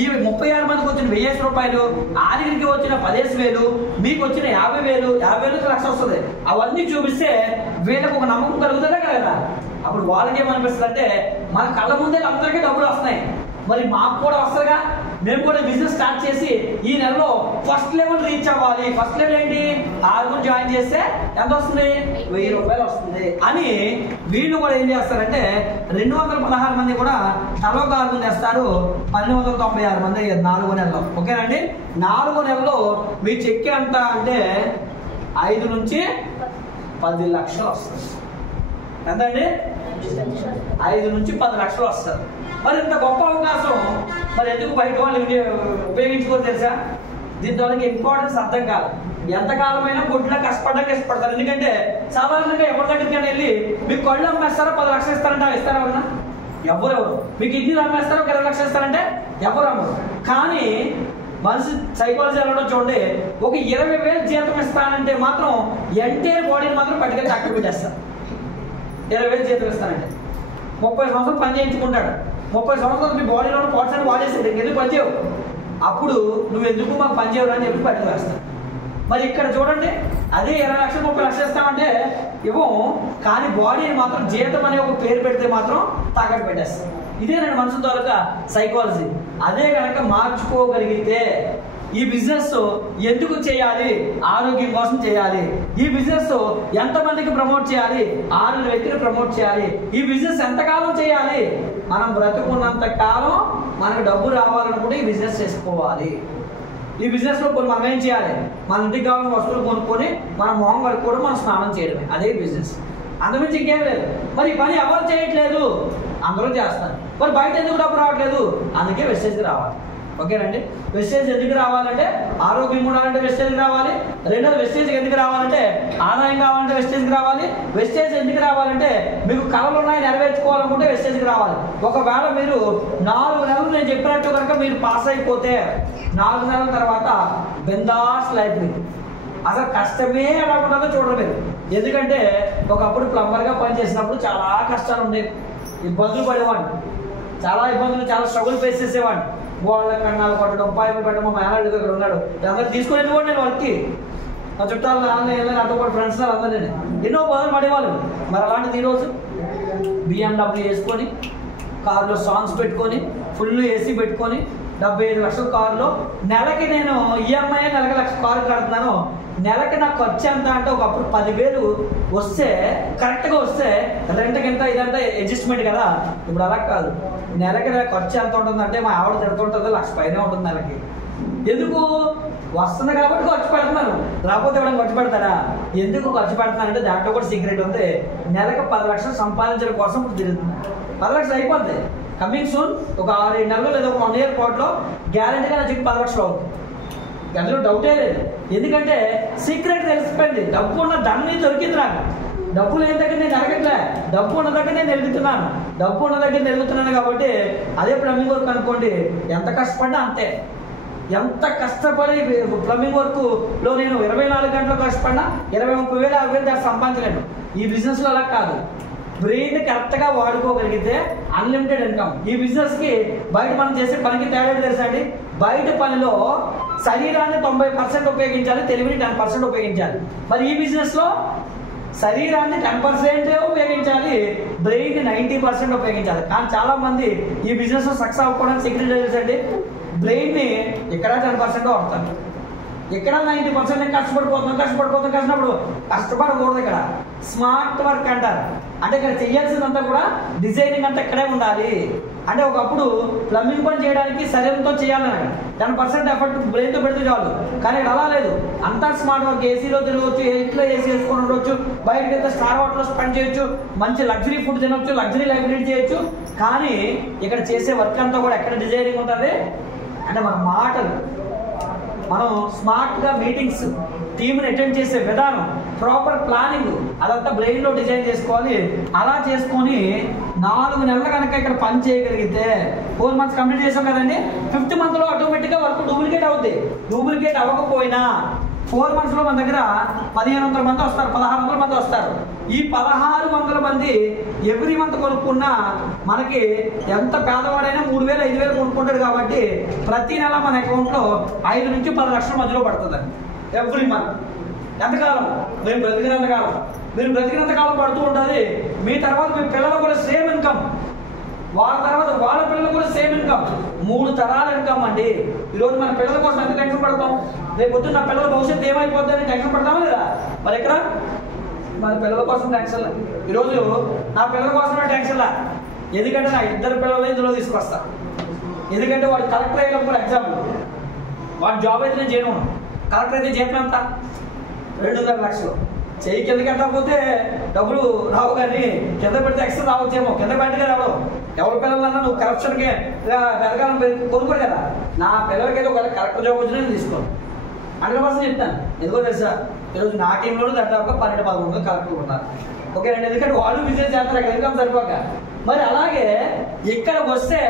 ఈ 36 మందికి వచ్చిన 1000 రూపాయలు, ఆరుగురికి వచ్చిన 10,000, మీకు వచ్చిన 50,000, 50,000 లక్ష వస్తుంది. అవన్నీ చూపిస్తే వీళ్ళకి ఒక నమ్మకం కలుగుతుందా కదా. అప్పుడు వాళ్ళకి ఏమనిపిస్తుంది అంటే మన కళ్ళ ముందే అందరికీ డబ్బులు వస్తున్నాయి, మరి మాకు కూడా వస్తుందిగా, మేము కూడా బిజినెస్ స్టార్ట్ చేసి ఈ నెలలో ఫస్ట్ లెవెల్ రీచ్ అవ్వాలి. ఫస్ట్ లెవెల్ ఏంటి, 6 జాయిన్ చేస్తే ఎంత వస్తుంది, 1000 రూపాయలు వస్తుంది అని వీళ్ళు కూడా ఏం చేస్తారంటే 216 మంది కూడా తలో 6 వేస్తారు. 1,296 మంది 4వ నెలలో. ఓకేనండి. 4వ నెలలో మీ చెక్ ఎంత అంటే 5 నుంచి 10 లక్షలు వస్తుంది. ఎంతండి, 5 నుంచి 10 లక్షలు వస్తారు. మరి ఇంత గొప్ప అవకాశం మరి ఎందుకు బయట వాళ్ళు ఉపయోగించుకోరు తెలుసా? దీంతో ఇంపార్టెన్స్ అర్థం కాదు. ఎంతకాలమైనా గుడ్లా కష్టపడతారు. ఎందుకంటే సాధారణంగా ఎవరి దగ్గరికి వెళ్ళి మీకు కళ్ళు అమ్మేస్తారో 10 లక్షలు ఇస్తారంటే ఇస్తారా ఎవరన్నా? ఎవరెవరు మీకు ఇడ్లీలు అమ్మేస్తారో 20 లక్షలు ఇస్తారంటే ఎవరు అమ్మరు. కానీ మనిషి సైకాలజీ ఎలా చూడండి, ఒక 20,000 జీతం ఇస్తానంటే మాత్రం ఎంటైర్ బాడీని మాత్రం పట్టుకెళ్ళి అక్కడ పెట్టేస్తారు. 20,000 జీతం ఇస్తానంటే 30 సంవత్సరాలు పని చేయించుకుంటాడు. 30 సంవత్సరాలు మీ బాడీలో పార్ట్స్ అని వాడేసేది, ఎందుకు పని చేయవు, అప్పుడు నువ్వు ఎందుకు మాకు పని చేయవు అని చెప్పి పట్టుకు వేస్తావు. మరి ఇక్కడ చూడండి, అదే 20 లక్షలు 30 లక్షలు ఇస్తామంటే ఇవ్వం, కానీ బాడీని మాత్రం జీతం అనే ఒక పేరు పెడితే మాత్రం తాకట్టు పెట్టేస్తాం. ఇదే నేను మనసు తాలూకా సైకాలజీ. అదే కనుక మార్చుకోగలిగితే ఈ బిజినెస్ ఎందుకు చేయాలి, ఆరోగ్యం కోసం చేయాలి. ఈ బిజినెస్ ఎంతమందికి ప్రమోట్ చేయాలి, 6 వ్యక్తులు ప్రమోట్ చేయాలి. ఈ బిజినెస్ ఎంతకాలం చేయాలి, మనం బ్రతుకున్నంత కాలం మనకు డబ్బు రావాలనుకుంటే ఈ బిజినెస్ చేసుకోవాలి. ఈ బిజినెస్ లో మనం ఏం చేయాలి, మన ఇంటికి కావాల్సిన వస్తువులు కొనుక్కొని మన మొహం కడుక్కోవడం, మనం స్నానం చేయడమే, అదే బిజినెస్. అంతమించి ఇంకేం లేదు. మరి ఈ పని ఎవరు చేయట్లేదు, అందరూ చేస్తారు. మరి బయట ఎందుకు డబ్బు రావట్లేదు? అందుకే వెస్టేజ్కి రావాలి. ఓకేనండి. వెస్టేజ్ ఎందుకు రావాలంటే ఆరోగ్యం ఉండాలంటే వెస్టేజ్కి రావాలి. రెండోది వెస్టేజ్కి ఎందుకు రావాలంటే ఆదాయం కావాలంటే వెస్టేజ్కి రావాలి. వెస్టేజ్ ఎందుకు రావాలంటే మీకు కళలు ఉన్నాయి నెరవేర్చుకోవాలనుకుంటే వెస్టేజ్కి రావాలి. ఒకవేళ మీరు 4 నెలలు నేను చెప్పినట్టు కనుక మీరు పాస్ అయిపోతే 4 నెలల తర్వాత బిందాస్ లైఫ్ మీకు అసలు కష్టమే ఎలా ఉంటుందో చూడరు మీరు. ఎందుకంటే ఒకప్పుడు ప్లంబర్గా పనిచేసినప్పుడు చాలా కష్టాలు ఉండేవి, ఇబ్బందులు పడేవాడిని, చాలా ఇబ్బందులు, చాలా స్ట్రగుల్ ఫేస్ చేసేవాడిని. వాళ్ళ కన్నాలు కొట్టడం, పైపులు పెట్టడం, మా మేనల్డ్ ఇక్కడ ఉన్నాడు, అందరూ తీసుకుని వెళ్ళిపోండి నేను వర్క్కి. నా చుట్టాలు నాతో పాటు ఫ్రెండ్స్ అందరూ నేను ఎన్నో బాధలు పడేవాళ్ళు. మరి అలాంటిది ఈరోజు BMW వేసుకొని కారులో సాంగ్స్ పెట్టుకొని ఫుల్ ఏసీ పెట్టుకొని 75 లక్షల కారులో నెలకి నేను EMI నెలకి 1 లక్ష కారు కడుతున్నాను. నెలకి నాకు ఖర్చు ఎంత అంటే ఒకప్పుడు 10,000 వస్తే కరెక్ట్గా వస్తే రెంట్కింత ఇదంతా అడ్జస్ట్మెంట్ కదా. ఇప్పుడు అలా కాదు. నెలకి ఖర్చు ఎంత ఉంటుందంటే మా ఆవిడ తిడుతుంటుంది 1 లక్ష పైన ఉంటుంది నెలకి. ఎందుకు? వస్తుంది కాబట్టి ఖర్చు పెడుతున్నారు, రాకపోతే ఎవరైనా ఖర్చు పెడతారా? ఎందుకు ఖర్చు పెడుతున్నారంటే దాంట్లో కూడా సీక్రెట్ ఉంది. నెలకు 10 లక్షలు సంపాదించడం కోసం ఇప్పుడు తిరుగుతున్నారు. 10 లక్షలు అయిపోద్ది కమింగ్ సూన్. ఒక 6-7 నెలలు లేదా ఒక 1 ఇయర్ పాటులో గ్యారెంటీగా నా చెప్పి 10 లక్షలు అవుతుంది. అందులో డౌటే లేదు. ఎందుకంటే సీక్రెట్ తెలిసిపోయింది. డబ్బు ఉన్న దాన్ని దొరికింది నాకు. డబ్బు లేని దగ్గర నేను ఎరగట్లే, డబ్బు ఉన్న దగ్గర నేను ఎరుగుతున్నాను. డబ్బు ఉన్న దగ్గర ఎరుగుతున్నాను కాబట్టి అదే ప్లంబింగ్ వర్క్ అనుకోండి, ఎంత కష్టపడినా అంతే. ఎంత కష్టపడి ప్లంబింగ్ వర్క్లో నేను 24 గంటలు కష్టపడినా 20-30 వేలు 50 వేలు దాన్ని సంపాదించలేను. ఈ బిజినెస్లో అలా కాదు. బ్రెయిన్ కరెక్ట్గా వాడుకోగలిగితే అన్లిమిటెడ్ ఇన్కమ్. ఈ బిజినెస్కి బయట మనం చేసే పనికి తేడా తెలుసా అండి? బయట పనిలో శరీరాన్ని 90% ఉపయోగించాలి, తెలివిని 10% ఉపయోగించాలి. మరి ఈ బిజినెస్లో శరీరాన్ని 10% ఉపయోగించాలి, బ్రెయిన్ 90% ఉపయోగించాలి. కానీ చాలా మంది ఈ బిజినెస్లో సక్సెస్ అవ్వడానికి సీక్రెట్ తెలుసండి, బ్రెయిన్ని ఇక్కడ 10% వాడతారు, ఇక్కడ 90% నేను కష్టపడిపోతున్నప్పుడు కష్టపడకూడదు. ఇక్కడ స్మార్ట్ వర్క్ అంటారు. అంటే ఇక్కడ చేయాల్సిందంతా కూడా డిజైనింగ్ అంతా ఇక్కడే ఉండాలి. అంటే ఒకప్పుడు ప్లంబింగ్ పని చేయడానికి శరీరంతో చేయాలని 10% ఎఫర్ట్ బ్రెయిన్తో పెడితే చాలు. కానీ ఇక్కడ అలా లేదు. అంతా స్మార్ట్ వర్క్. ఏసీలో తిరగవచ్చు, ఇంట్లో ఏసీ వేసుకొని ఉండవచ్చు, బయటకి వెళ్తే స్టార్ హోటల్లో స్పెండ్ చేయొచ్చు, మంచి లగ్జరీ ఫుడ్ తినవచ్చు, లగ్జరీ లైఫ్ లీడ్ చేయొచ్చు. కానీ ఇక్కడ చేసే వర్క్ అంతా కూడా ఎక్కడ డిజైనింగ్ ఉంటుంది అంటే మన మాటలు, మనం స్మార్ట్గా మీటింగ్స్, టీమ్ని అటెండ్ చేసే విధానం, ప్రాపర్ ప్లానింగ్ అదంతా బ్రెయిన్లో డిజైన్ చేసుకోవాలి. అలా చేసుకొని 4 నెలలు కనుక ఇక్కడ పని చేయగలిగితే 4 months కంప్లీట్ చేసాం కదండి, 5th monthలో ఆటోమేటిక్గా వర్క్ డూప్లికేట్ అవుద్ది. డూప్లికేట్ అవ్వకపోయినా 4 monthsలో మన దగ్గర 1500 మంది వస్తారు, 1600 మంది వస్తారు. ఈ 1600 మంది ఎవ్రీ మంత్ కొనుక్కున్నా మనకి ఎంత పేదవాడైనా 3000 5000 కొనుక్కుంటాడు. కాబట్టి ప్రతి నెల మన అకౌంట్లో 5 నుంచి 10 లక్షల మధ్యలో పడుతుందండి ఎవ్రీ మంత్. ఎంతకాలం? మేము బ్రతికినంత కాలం. మీరు బ్రతికినంత కాలం పడుతూ ఉంటుంది. మీ తర్వాత మీ పిల్లలు కూడా సేమ్ ఇన్కమ్, వాళ్ళ తర్వాత వాళ్ళ పిల్లలు కూడా సేమ్ ఇన్కమ్. 3 తరాల ఇన్కమ్ అండి. ఈరోజు మన పిల్లల కోసం ఎంత టెన్షన్ పడతాం? రేపు పొద్దున్న నా పిల్లల భవిష్యత్తు ఏమైపోద్ది అని టెన్షన్ పడతామా లేదా? మరి ఎక్కడ మన పిల్లల కోసం టెన్షన్ లేదు. ఈరోజు నా పిల్లల కోసమే టెన్షన్ లా. ఎందుకంటే నా 2 పిల్లలు ఇందులో తీసుకొస్తా. ఎందుకంటే వాడు కలెక్టర్ అయినప్పుడు ఎగ్జాంపుల్, వాడు జాబ్ అయితే నేను చేయను. కలెక్టర్ అయితే జీతం ఎంత? 2.5 లక్షలు. చెయ్యి కిందకి ఎంతకపోతే డబ్బులు రావు, కానీ కింద పెడితే ఎక్స్ట్రా రావచ్చేమో. కింద పెట్టగా రావడం. ఎవరి పిల్లలన్నా నువ్వు కరప్షన్కి పెరగాలని కోరుకోరు కదా. నా పిల్లలకైతే ఒకవేళ కలెక్టర్ జాబ్ వచ్చినా నేను తీసుకోను, 100% చెప్తాను. ఎందుకో తెలుసా, ఈరోజు నా టీంలో దాదాపుగా 12-13 కలెక్టర్లు ఉన్నారు. ఓకేనండి. ఎందుకంటే వాళ్ళు బిజినెస్ చేస్తారు అక్కడ ఇన్కమ్ సరిపోక. మరి అలాగే ఇక్కడికి వస్తే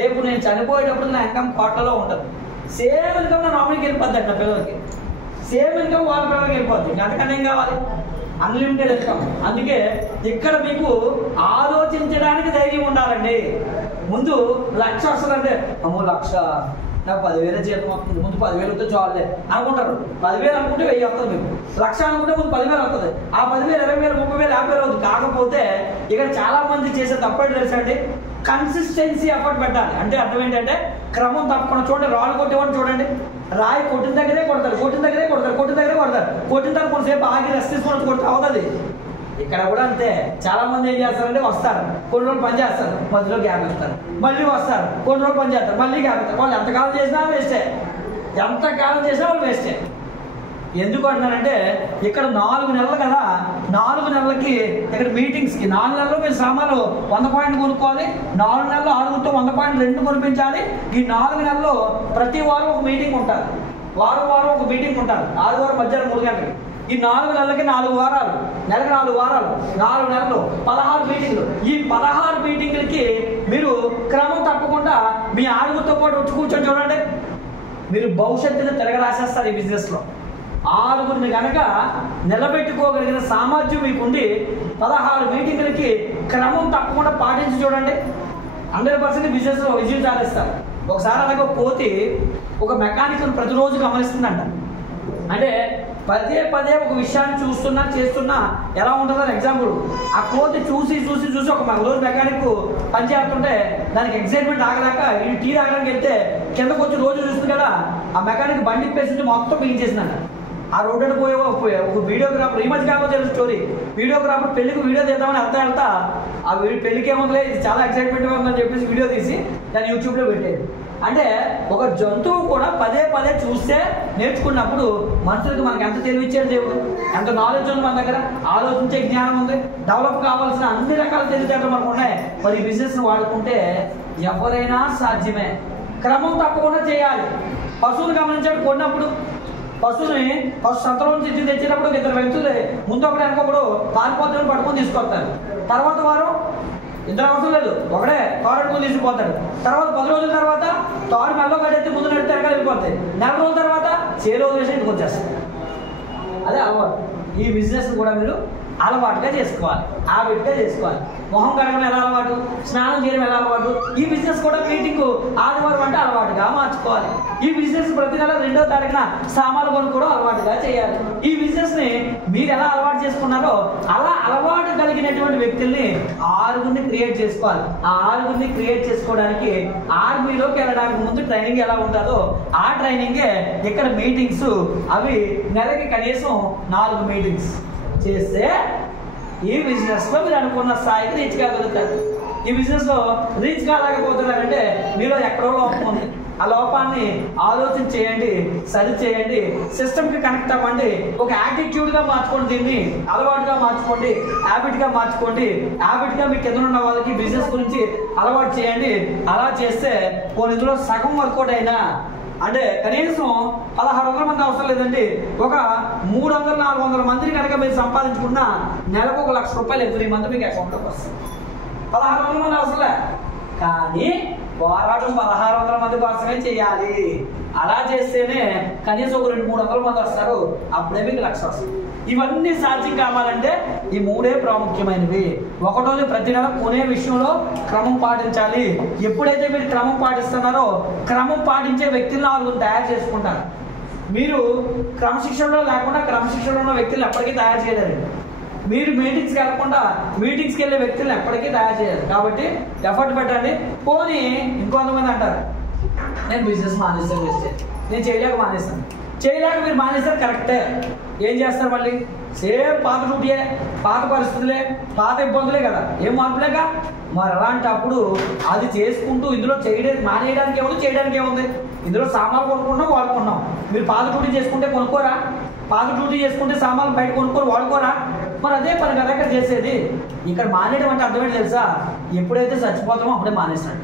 రేపు నేను చనిపోయేటప్పుడు నా ఇన్కమ్ కోట్లలో ఉంటుంది. సేమ్ ఇన్కమ్ నా నామినీకి వెళ్ళిపోద్ది నా పిల్లలకి, సేమ్ ఇన్కమ్ వాళ్ళ పిల్లలకి వెళ్ళిపోద్ది. అంతకన్నా ఏం కావాలి? Unlimited income. అందుకే ఇక్కడ మీకు ఆలోచించడానికి ధైర్యం ఉండాలండి. ముందు 1 లక్ష వస్తుందంటే అమ్మో 1 లక్ష నాకు 10,000 జీతం వస్తుంది, ముందు 10,000 వస్తే చాలే అనుకుంటారు. 10,000 అనుకుంటే 1000 వస్తుంది. మీకు 1 లక్ష అనుకుంటే ముందు 10,000 వస్తుంది. ఆ 10,000 20,000 30,000 50,000 అవుతుంది. కాకపోతే ఇక్కడ చాలా మంది చేసే తప్పేంటి తెలుసా అండి, కన్సిస్టెన్సీ ఎఫర్ట్ పెట్టాలి. అంటే అర్థం ఏంటంటే క్రమం తప్పకుండా. చూడండి, రాళ్ళు కొట్టేవాడిని చూడండి, రాయి కొట్టిన దగ్గరే కొడతారు, కొట్టిన దగ్గరే కొడతారు, కొట్టిన దగ్గరే కొడతారు. కొట్టిన తర్వాత కొంతసేపు ఆగి రెస్ట్ తీసుకుని కొడుతూ అవుతుంది. ఇక్కడ కూడా అంతే. చాలా మంది ఏం చేస్తారంటే వస్తారు, కొన్ని రోజులు పని చేస్తారు, మధ్యలో గ్యాప్ ఇస్తారు, మళ్ళీ వస్తారు, కొన్ని రోజులు పని చేస్తారు, మళ్ళీ గ్యాప్ ఇస్తారు. వాళ్ళు ఎంతకాలం చేసినా వేస్టే, ఎంతకాలం చేసినా వాళ్ళు వేస్టే. ఎందుకు అంటున్నానంటే ఇక్కడ 4 నెలలు కదా, 4 నెలలకి ఇక్కడ మీటింగ్స్కి 4 నెలలు మీరు సామాన్లు 100 పాయింట్ కొనుక్కోవాలి, 4 నెలలు 6తో 100.2 కొనిపించాలి. ఈ 4 నెలల్లో ప్రతి వారం ఒక మీటింగ్ ఉంటుంది, వారం ఒక మీటింగ్ ఉంటుంది, ఆదివారం మధ్యాహ్నం 3 గంటలకి. ఈ 4 నెలలకి 4 వారాలు, నెలకు 4 వారాలు, 4 నెలలు 16 మీటింగ్లు. ఈ 16 మీటింగ్లకి మీరు క్రమం తప్పకుండా మీ ఆరుగురితో పాటు వచ్చి కూర్చొని చూడండి, మీరు భవిష్యత్తును తిరగరాసేస్తారు ఈ బిజినెస్లో. 6గురిని కనుక నిలబెట్టుకోగలిగిన సామర్థ్యం మీకుండి 16 మీటింగ్లకి క్రమం తప్పకుండా పాటించి చూడండి, 100% బిజినెస్లో విజయం సాధిస్తారు. ఒకసారి అలాగే కోతి ఒక మెకానిక్ ప్రతిరోజు గమనిస్తుందంట. అంటే పదే ఒక విషయాన్ని చూస్తున్నా చేస్తున్నా ఎలా ఉంటుందని ఎగ్జాంపుల్, ఆ కోతి చూసి ఒక రోజు మెకానిక్ పని చేస్తుంటే దానికి ఎగ్జైట్మెంట్ ఆగలేక ఈ టీ తాగడానికి వెళ్తే కిందకు వచ్చి రోజు చూస్తుంది కదా, ఆ మెకానిక్ బండి పేసి మొత్తం క్లీన్ చేసిందంట. ఆ రోడ్డు పోయే ఒక వీడియోగ్రాఫర్, ఈ మధ్య కాకపోతే తెలుసు స్టోరీ, వీడియోగ్రాఫర్ పెళ్లికి వీడియో తీద్దామని వెళ్తా ఆ పెళ్లికి ఏముందిలే ఇది చాలా ఎక్సైట్మెంట్గా ఉందని చెప్పేసి వీడియో తీసి దాన్ని యూట్యూబ్లో పెట్టేది. అంటే ఒక జంతువు కూడా పదే చూస్తే నేర్చుకున్నప్పుడు మనుషులకు మనకి ఎంత తెలివిచ్చాడు దేవుడు, ఎంత నాలెడ్జ్ ఉంది మన దగ్గర, ఆలోచించే జ్ఞానం ఉంది, డెవలప్ కావాల్సిన అన్ని రకాల తెలివితేటలు మనకు ఉన్నాయి. మరి ఈ బిజినెస్ని వాడుకుంటే ఎవరైనా సాధ్యమే. క్రమం తప్పకుండా చేయాలి. పశువుని గమనించాడు, కొన్నప్పుడు పశువుని సంతలో నుంచి తెచ్చినప్పుడు 2 వ్యక్తులు ముందు ఒకటి వెనకొకడు పారిపోతాడు, పట్టుకొని తీసుకొస్తారు. తర్వాత వారం 2 అవసరం లేదు, ఒకడే తాడుకొని తీసుకుపోతాడు. తర్వాత 10 రోజుల తర్వాత తాడు మెల్లో కట్టేస్తే ముందు నడితే వెనక వెళ్ళిపోతాయి. 4 రోజుల తర్వాత చేలో వదిలేసి ఇంటికి వచ్చేస్తాయి. అదే అలవాటు. ఈ బిజినెస్ కూడా మీరు అలవాటుగా చేసుకోవాలి, హ్యాబిట్గా చేసుకోవాలి. మొహం కడగడం ఎలా అలవాటు, స్నానం చేయడం ఎలా అలవాటు, ఈ బిజినెస్ కూడా మీటింగ్ ఆదివారం అంటే అలవాటుగా మార్చుకోవాలి. ఈ బిజినెస్ ప్రతి నెల 2వ తారీఖున సామాన్లు కొనుక్కోవడం అలవాటుగా చేయాలి. ఈ బిజినెస్ని మీరు ఎలా అలవాటు చేసుకున్నారో అలా అలవాటు కలిగినటువంటి వ్యక్తుల్ని 6గురిని క్రియేట్ చేసుకోవాలి. ఆ 6గురిని క్రియేట్ చేసుకోవడానికి ఆర్మీలోకి వెళ్ళడానికి ముందు ట్రైనింగ్ ఎలా ఉంటుందో ఆ ట్రైనింగే ఇక్కడ మీటింగ్స్. అవి నెలకి కనీసం 4 మీటింగ్స్ చేస్తే ఈ బిజినెస్లో మీరు అనుకున్న స్థాయికి రీచ్ కాగలుగుతారు. ఈ బిజినెస్లో రీచ్ కాలేకపోతున్నారంటే మీలో ఎక్కడో లోపం ఉంది. ఆ లోపాన్ని ఆలోచన చేయండి, సరి చేయండి, సిస్టమ్కి కనెక్ట్ అవ్వండి, ఒక యాటిట్యూడ్గా మార్చుకోండి, దీన్ని అలవాటుగా మార్చుకోండి, హ్యాబిట్గా మార్చుకోండి. హ్యాబిట్గా మీ కింద ఉన్న వాళ్ళకి బిజినెస్ గురించి అలవాటు చేయండి. అలా చేస్తే కొన్ని ఇందులో సగం వర్కౌట్ అయినా, అంటే కనీసం 1600 మంది అవసరం లేదండి, ఒక 300-400 మందిని కనుక మీరు సంపాదించుకున్న నెలకు 1 లక్ష రూపాయలు ఎవ్రీ మంత్ మీకు అకౌంట్లోకి వస్తుంది. 1600 మంది అవసరంలే, కానీ పోరాటం 1600 మంది కోసమే చేయాలి. అలా చేస్తేనే కనీసం ఒక 200-300 మంది వస్తారు, అప్పుడే మీకు 1 లక్ష వస్తుంది. ఇవన్నీ సాధ్యం కావాలంటే ఈ 3 ప్రాముఖ్యమైనవి. ఒకటోది ప్రతి నెల కొనే విషయంలో క్రమం పాటించాలి. ఎప్పుడైతే మీరు క్రమం పాటిస్తున్నారో క్రమం పాటించే వ్యక్తులను 6 తయారు చేసుకుంటారు. మీరు క్రమశిక్షణలో లేకుండా క్రమశిక్షణలో ఉన్న వ్యక్తులను ఎప్పటికీ తయారు చేయలేరు. మీరు మీటింగ్స్కి వెళ్ళకుండా మీటింగ్స్కి వెళ్ళే వ్యక్తులను ఎప్పటికీ తయారు చేయాలి. కాబట్టి ఎఫర్ట్ పెట్టండి. పోనీ ఇంకొంతమంది అంటారు నేను బిజినెస్ మానేస్తాను, నేను చేయలేక మానేస్తాను. చేయలేక మీరు మానేస్తారు కరెక్టే. ఏం చేస్తారు మళ్ళీ? సేమ్ పాత డ్యూటీయే, పాత పరిస్థితులే, పాత ఇబ్బందులే కదా, ఏం మార్పులేక. మరి అలాంటప్పుడు అది చేసుకుంటూ ఇందులో మానేయడానికి ఏముంది, చేయడానికి ఏముంది? ఇందులో సామాన్లు కొనుక్కుంటాం, వాడుకుంటున్నాం. మీరు పాత డ్యూటీ చేసుకుంటే కొనుక్కోరా? పాత డ్యూటీ చేసుకుంటే సామాన్లు బయట కొనుక్కొని వాడుకోరా? మరి అదే పని కదా ఇక్కడ చేసేది. ఇక్కడ మానేయడం అంటే అర్థమేంటి తెలుసా? ఎప్పుడైతే చచ్చిపోతామో అప్పుడే మానేస్తాడు.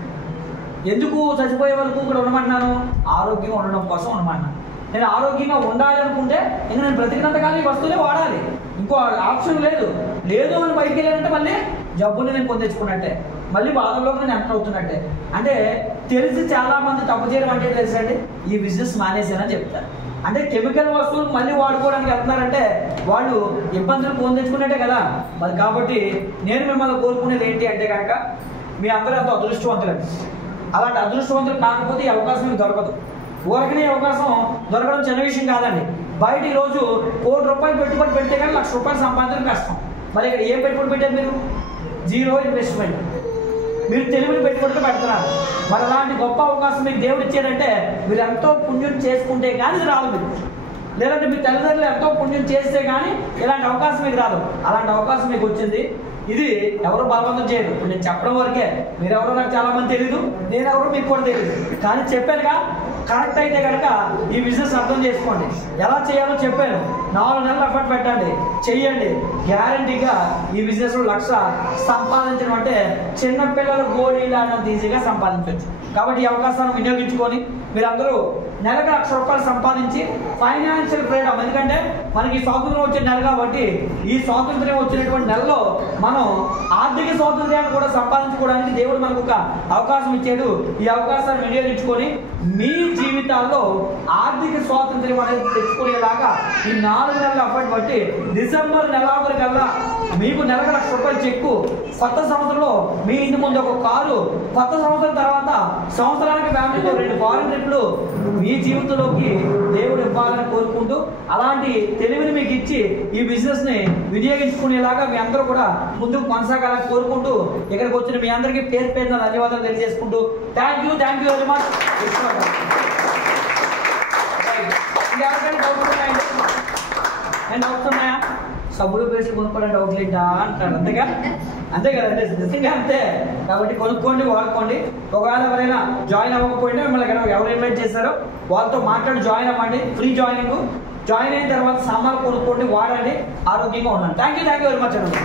ఎందుకు చచ్చిపోయే వరకు ఇక్కడ ఉండమంటున్నాను? ఆరోగ్యంగా ఉండడం కోసం ఉండమంటున్నాను. నేను ఆరోగ్యంగా ఉండాలి అనుకుంటే ఇంకా నేను బ్రతికినంతకాలం ఈ వస్తువులే వాడాలి, ఇంకో ఆప్షన్ లేదు. అని బయటికి వెళ్ళానంటే మళ్ళీ జబ్బుని నేను పొందించుకున్నట్టే, మళ్ళీ బాధల్లోకి నేను ఎంటర్ అవుతున్నట్టే. అంటే తెలిసి చాలా మంది తప్పు చేయడం అంటే తెలుసండి, ఈ బిజినెస్ మానేసానని చెప్తారు. అంటే కెమికల్ వస్తువులు మళ్ళీ వాడుకోవడానికి వెళ్తున్నారంటే వాళ్ళు ఇబ్బందులు పొందించుకున్నట్టే కదా. మరి కాబట్టి నేను మిమ్మల్ని కోరుకునేది ఏంటి అంటే కనుక మీ అందరూ ఎంతో అదృష్టవంతులండి. అలాంటి అదృష్టవంతులు కాకపోతే ఈ అవకాశం మీకు దొరకదు. ఊరకనే అవకాశం దొరకడం చిన్న విషయం కాదండి. బయట ఈరోజు ₹1 కోటి పెట్టుబడి పెడితే కానీ ₹1 లక్ష సంపాదించడం కష్టం. మరి ఇక్కడ ఏం పెట్టుబడి పెట్టారు మీరు? 0 ఇన్వెస్ట్మెంట్. మీరు తెలివిని పెట్టుబడిగా పెడుతున్నారు. మరి అలాంటి గొప్ప అవకాశం మీకు దేవుడు ఇచ్చాడంటే మీరు ఎంతో పుణ్యం చేసుకుంటే కానీ ఇది రాదు మీకు. లేదంటే మీ తల్లిదండ్రులు ఎంతో పుణ్యం చేస్తే కానీ ఇలాంటి అవకాశం మీకు రాదు. అలాంటి అవకాశం మీకు వచ్చింది. ఇది ఎవరు బలవంతం చేయరు. ఇప్పుడు నేను చెప్పడం వరకే, మీరెవరో నాకు చాలా మంది తెలియదు, నేనెవరో మీకు కూడా తెలియదు. కానీ చెప్పానుగా, కరెక్ట్ అయితే కనుక ఈ బిజినెస్ అర్థం చేసుకోండి. ఎలా చేయాలో చెప్పాను. 4 నెలలు ఎఫర్ట్ పెట్టండి, చెయ్యండి. గ్యారంటీగా ఈ బిజినెస్ లో 1,00,000 సంపాదించడం అంటే చిన్నపిల్లలు గోళీలు ఆడినంత ఈజీగా సంపాదించవచ్చు. కాబట్టి ఈ అవకాశాన్ని వినియోగించుకొని మీరందరూ నెలకు 1,00,000 రూపాయలు సంపాదించి ఫైనాన్షియల్ ఫ్రీడమ్, ఎందుకంటే మనకి స్వాతంత్రం వచ్చిన నెల కాబట్టి ఈ స్వాతంత్ర్యం వచ్చినటువంటి నెలలో మనం ఆర్థిక స్వాతంత్ర్యాన్ని కూడా సంపాదించుకోవడానికి దేవుడు మనకు ఒక అవకాశం ఇచ్చాడు. ఈ అవకాశాన్ని వినియోగించుకొని మీ జీవితాల్లో ఆర్థిక స్వాతంత్ర్యం అనేది తెచ్చుకునేలాగా ఈ 4 నెలల ఎఫర్ట్ బట్టి డిసెంబర్ నెలాఖరు కల్లా మీకు నెలకు 1,00,000 రూపాయలు చెక్కు, కొత్త సంవత్సరంలో మీ ఇంటి ముందు ఒక కారు, కొత్త సంవత్సరం తర్వాత సంవత్సరానికి ఫ్యామిలీతో 2 ఫారెన్ ట్రిప్లు మీ జీవితంలోకి దేవుడు ఇవ్వాలని కోరుకుంటూ, అలాంటి తెలివిని మీకు ఇచ్చి ఈ బిజినెస్ ని వినియోగించుకునేలాగా మీ అందరూ కూడా ముందుకు కొనసాగాలని కోరుకుంటూ, ఇక్కడికి వచ్చిన మీ అందరికీ పేరు పేరున ధన్యవాదాలు తెలియజేసుకుంటూ thank you very much. Doubts ఉన్నాయా? సబ్బులు పేస్ట్ కొనుక్కోవడం డౌట్ లేదా అంటారు, అంతేగా? అంతే కదండి, నిజంగా అంతే. కాబట్టి కొనుక్కోండి, వాడుకోండి. ఒకవేళ ఎవరైనా జాయిన్ అవ్వకపోయినా మిమ్మల్ని ఎవరు ఇన్వైట్ చేశారో వాళ్ళతో మాట్లాడి జాయిన్ అవ్వండి. Free joining. జాయిన్ అయిన తర్వాత సామాన్లు కొనుక్కోండి, వాడండి, ఆరోగ్యంగా ఉండండి. థ్యాంక్ యూ వెరీ మచ్ అండి.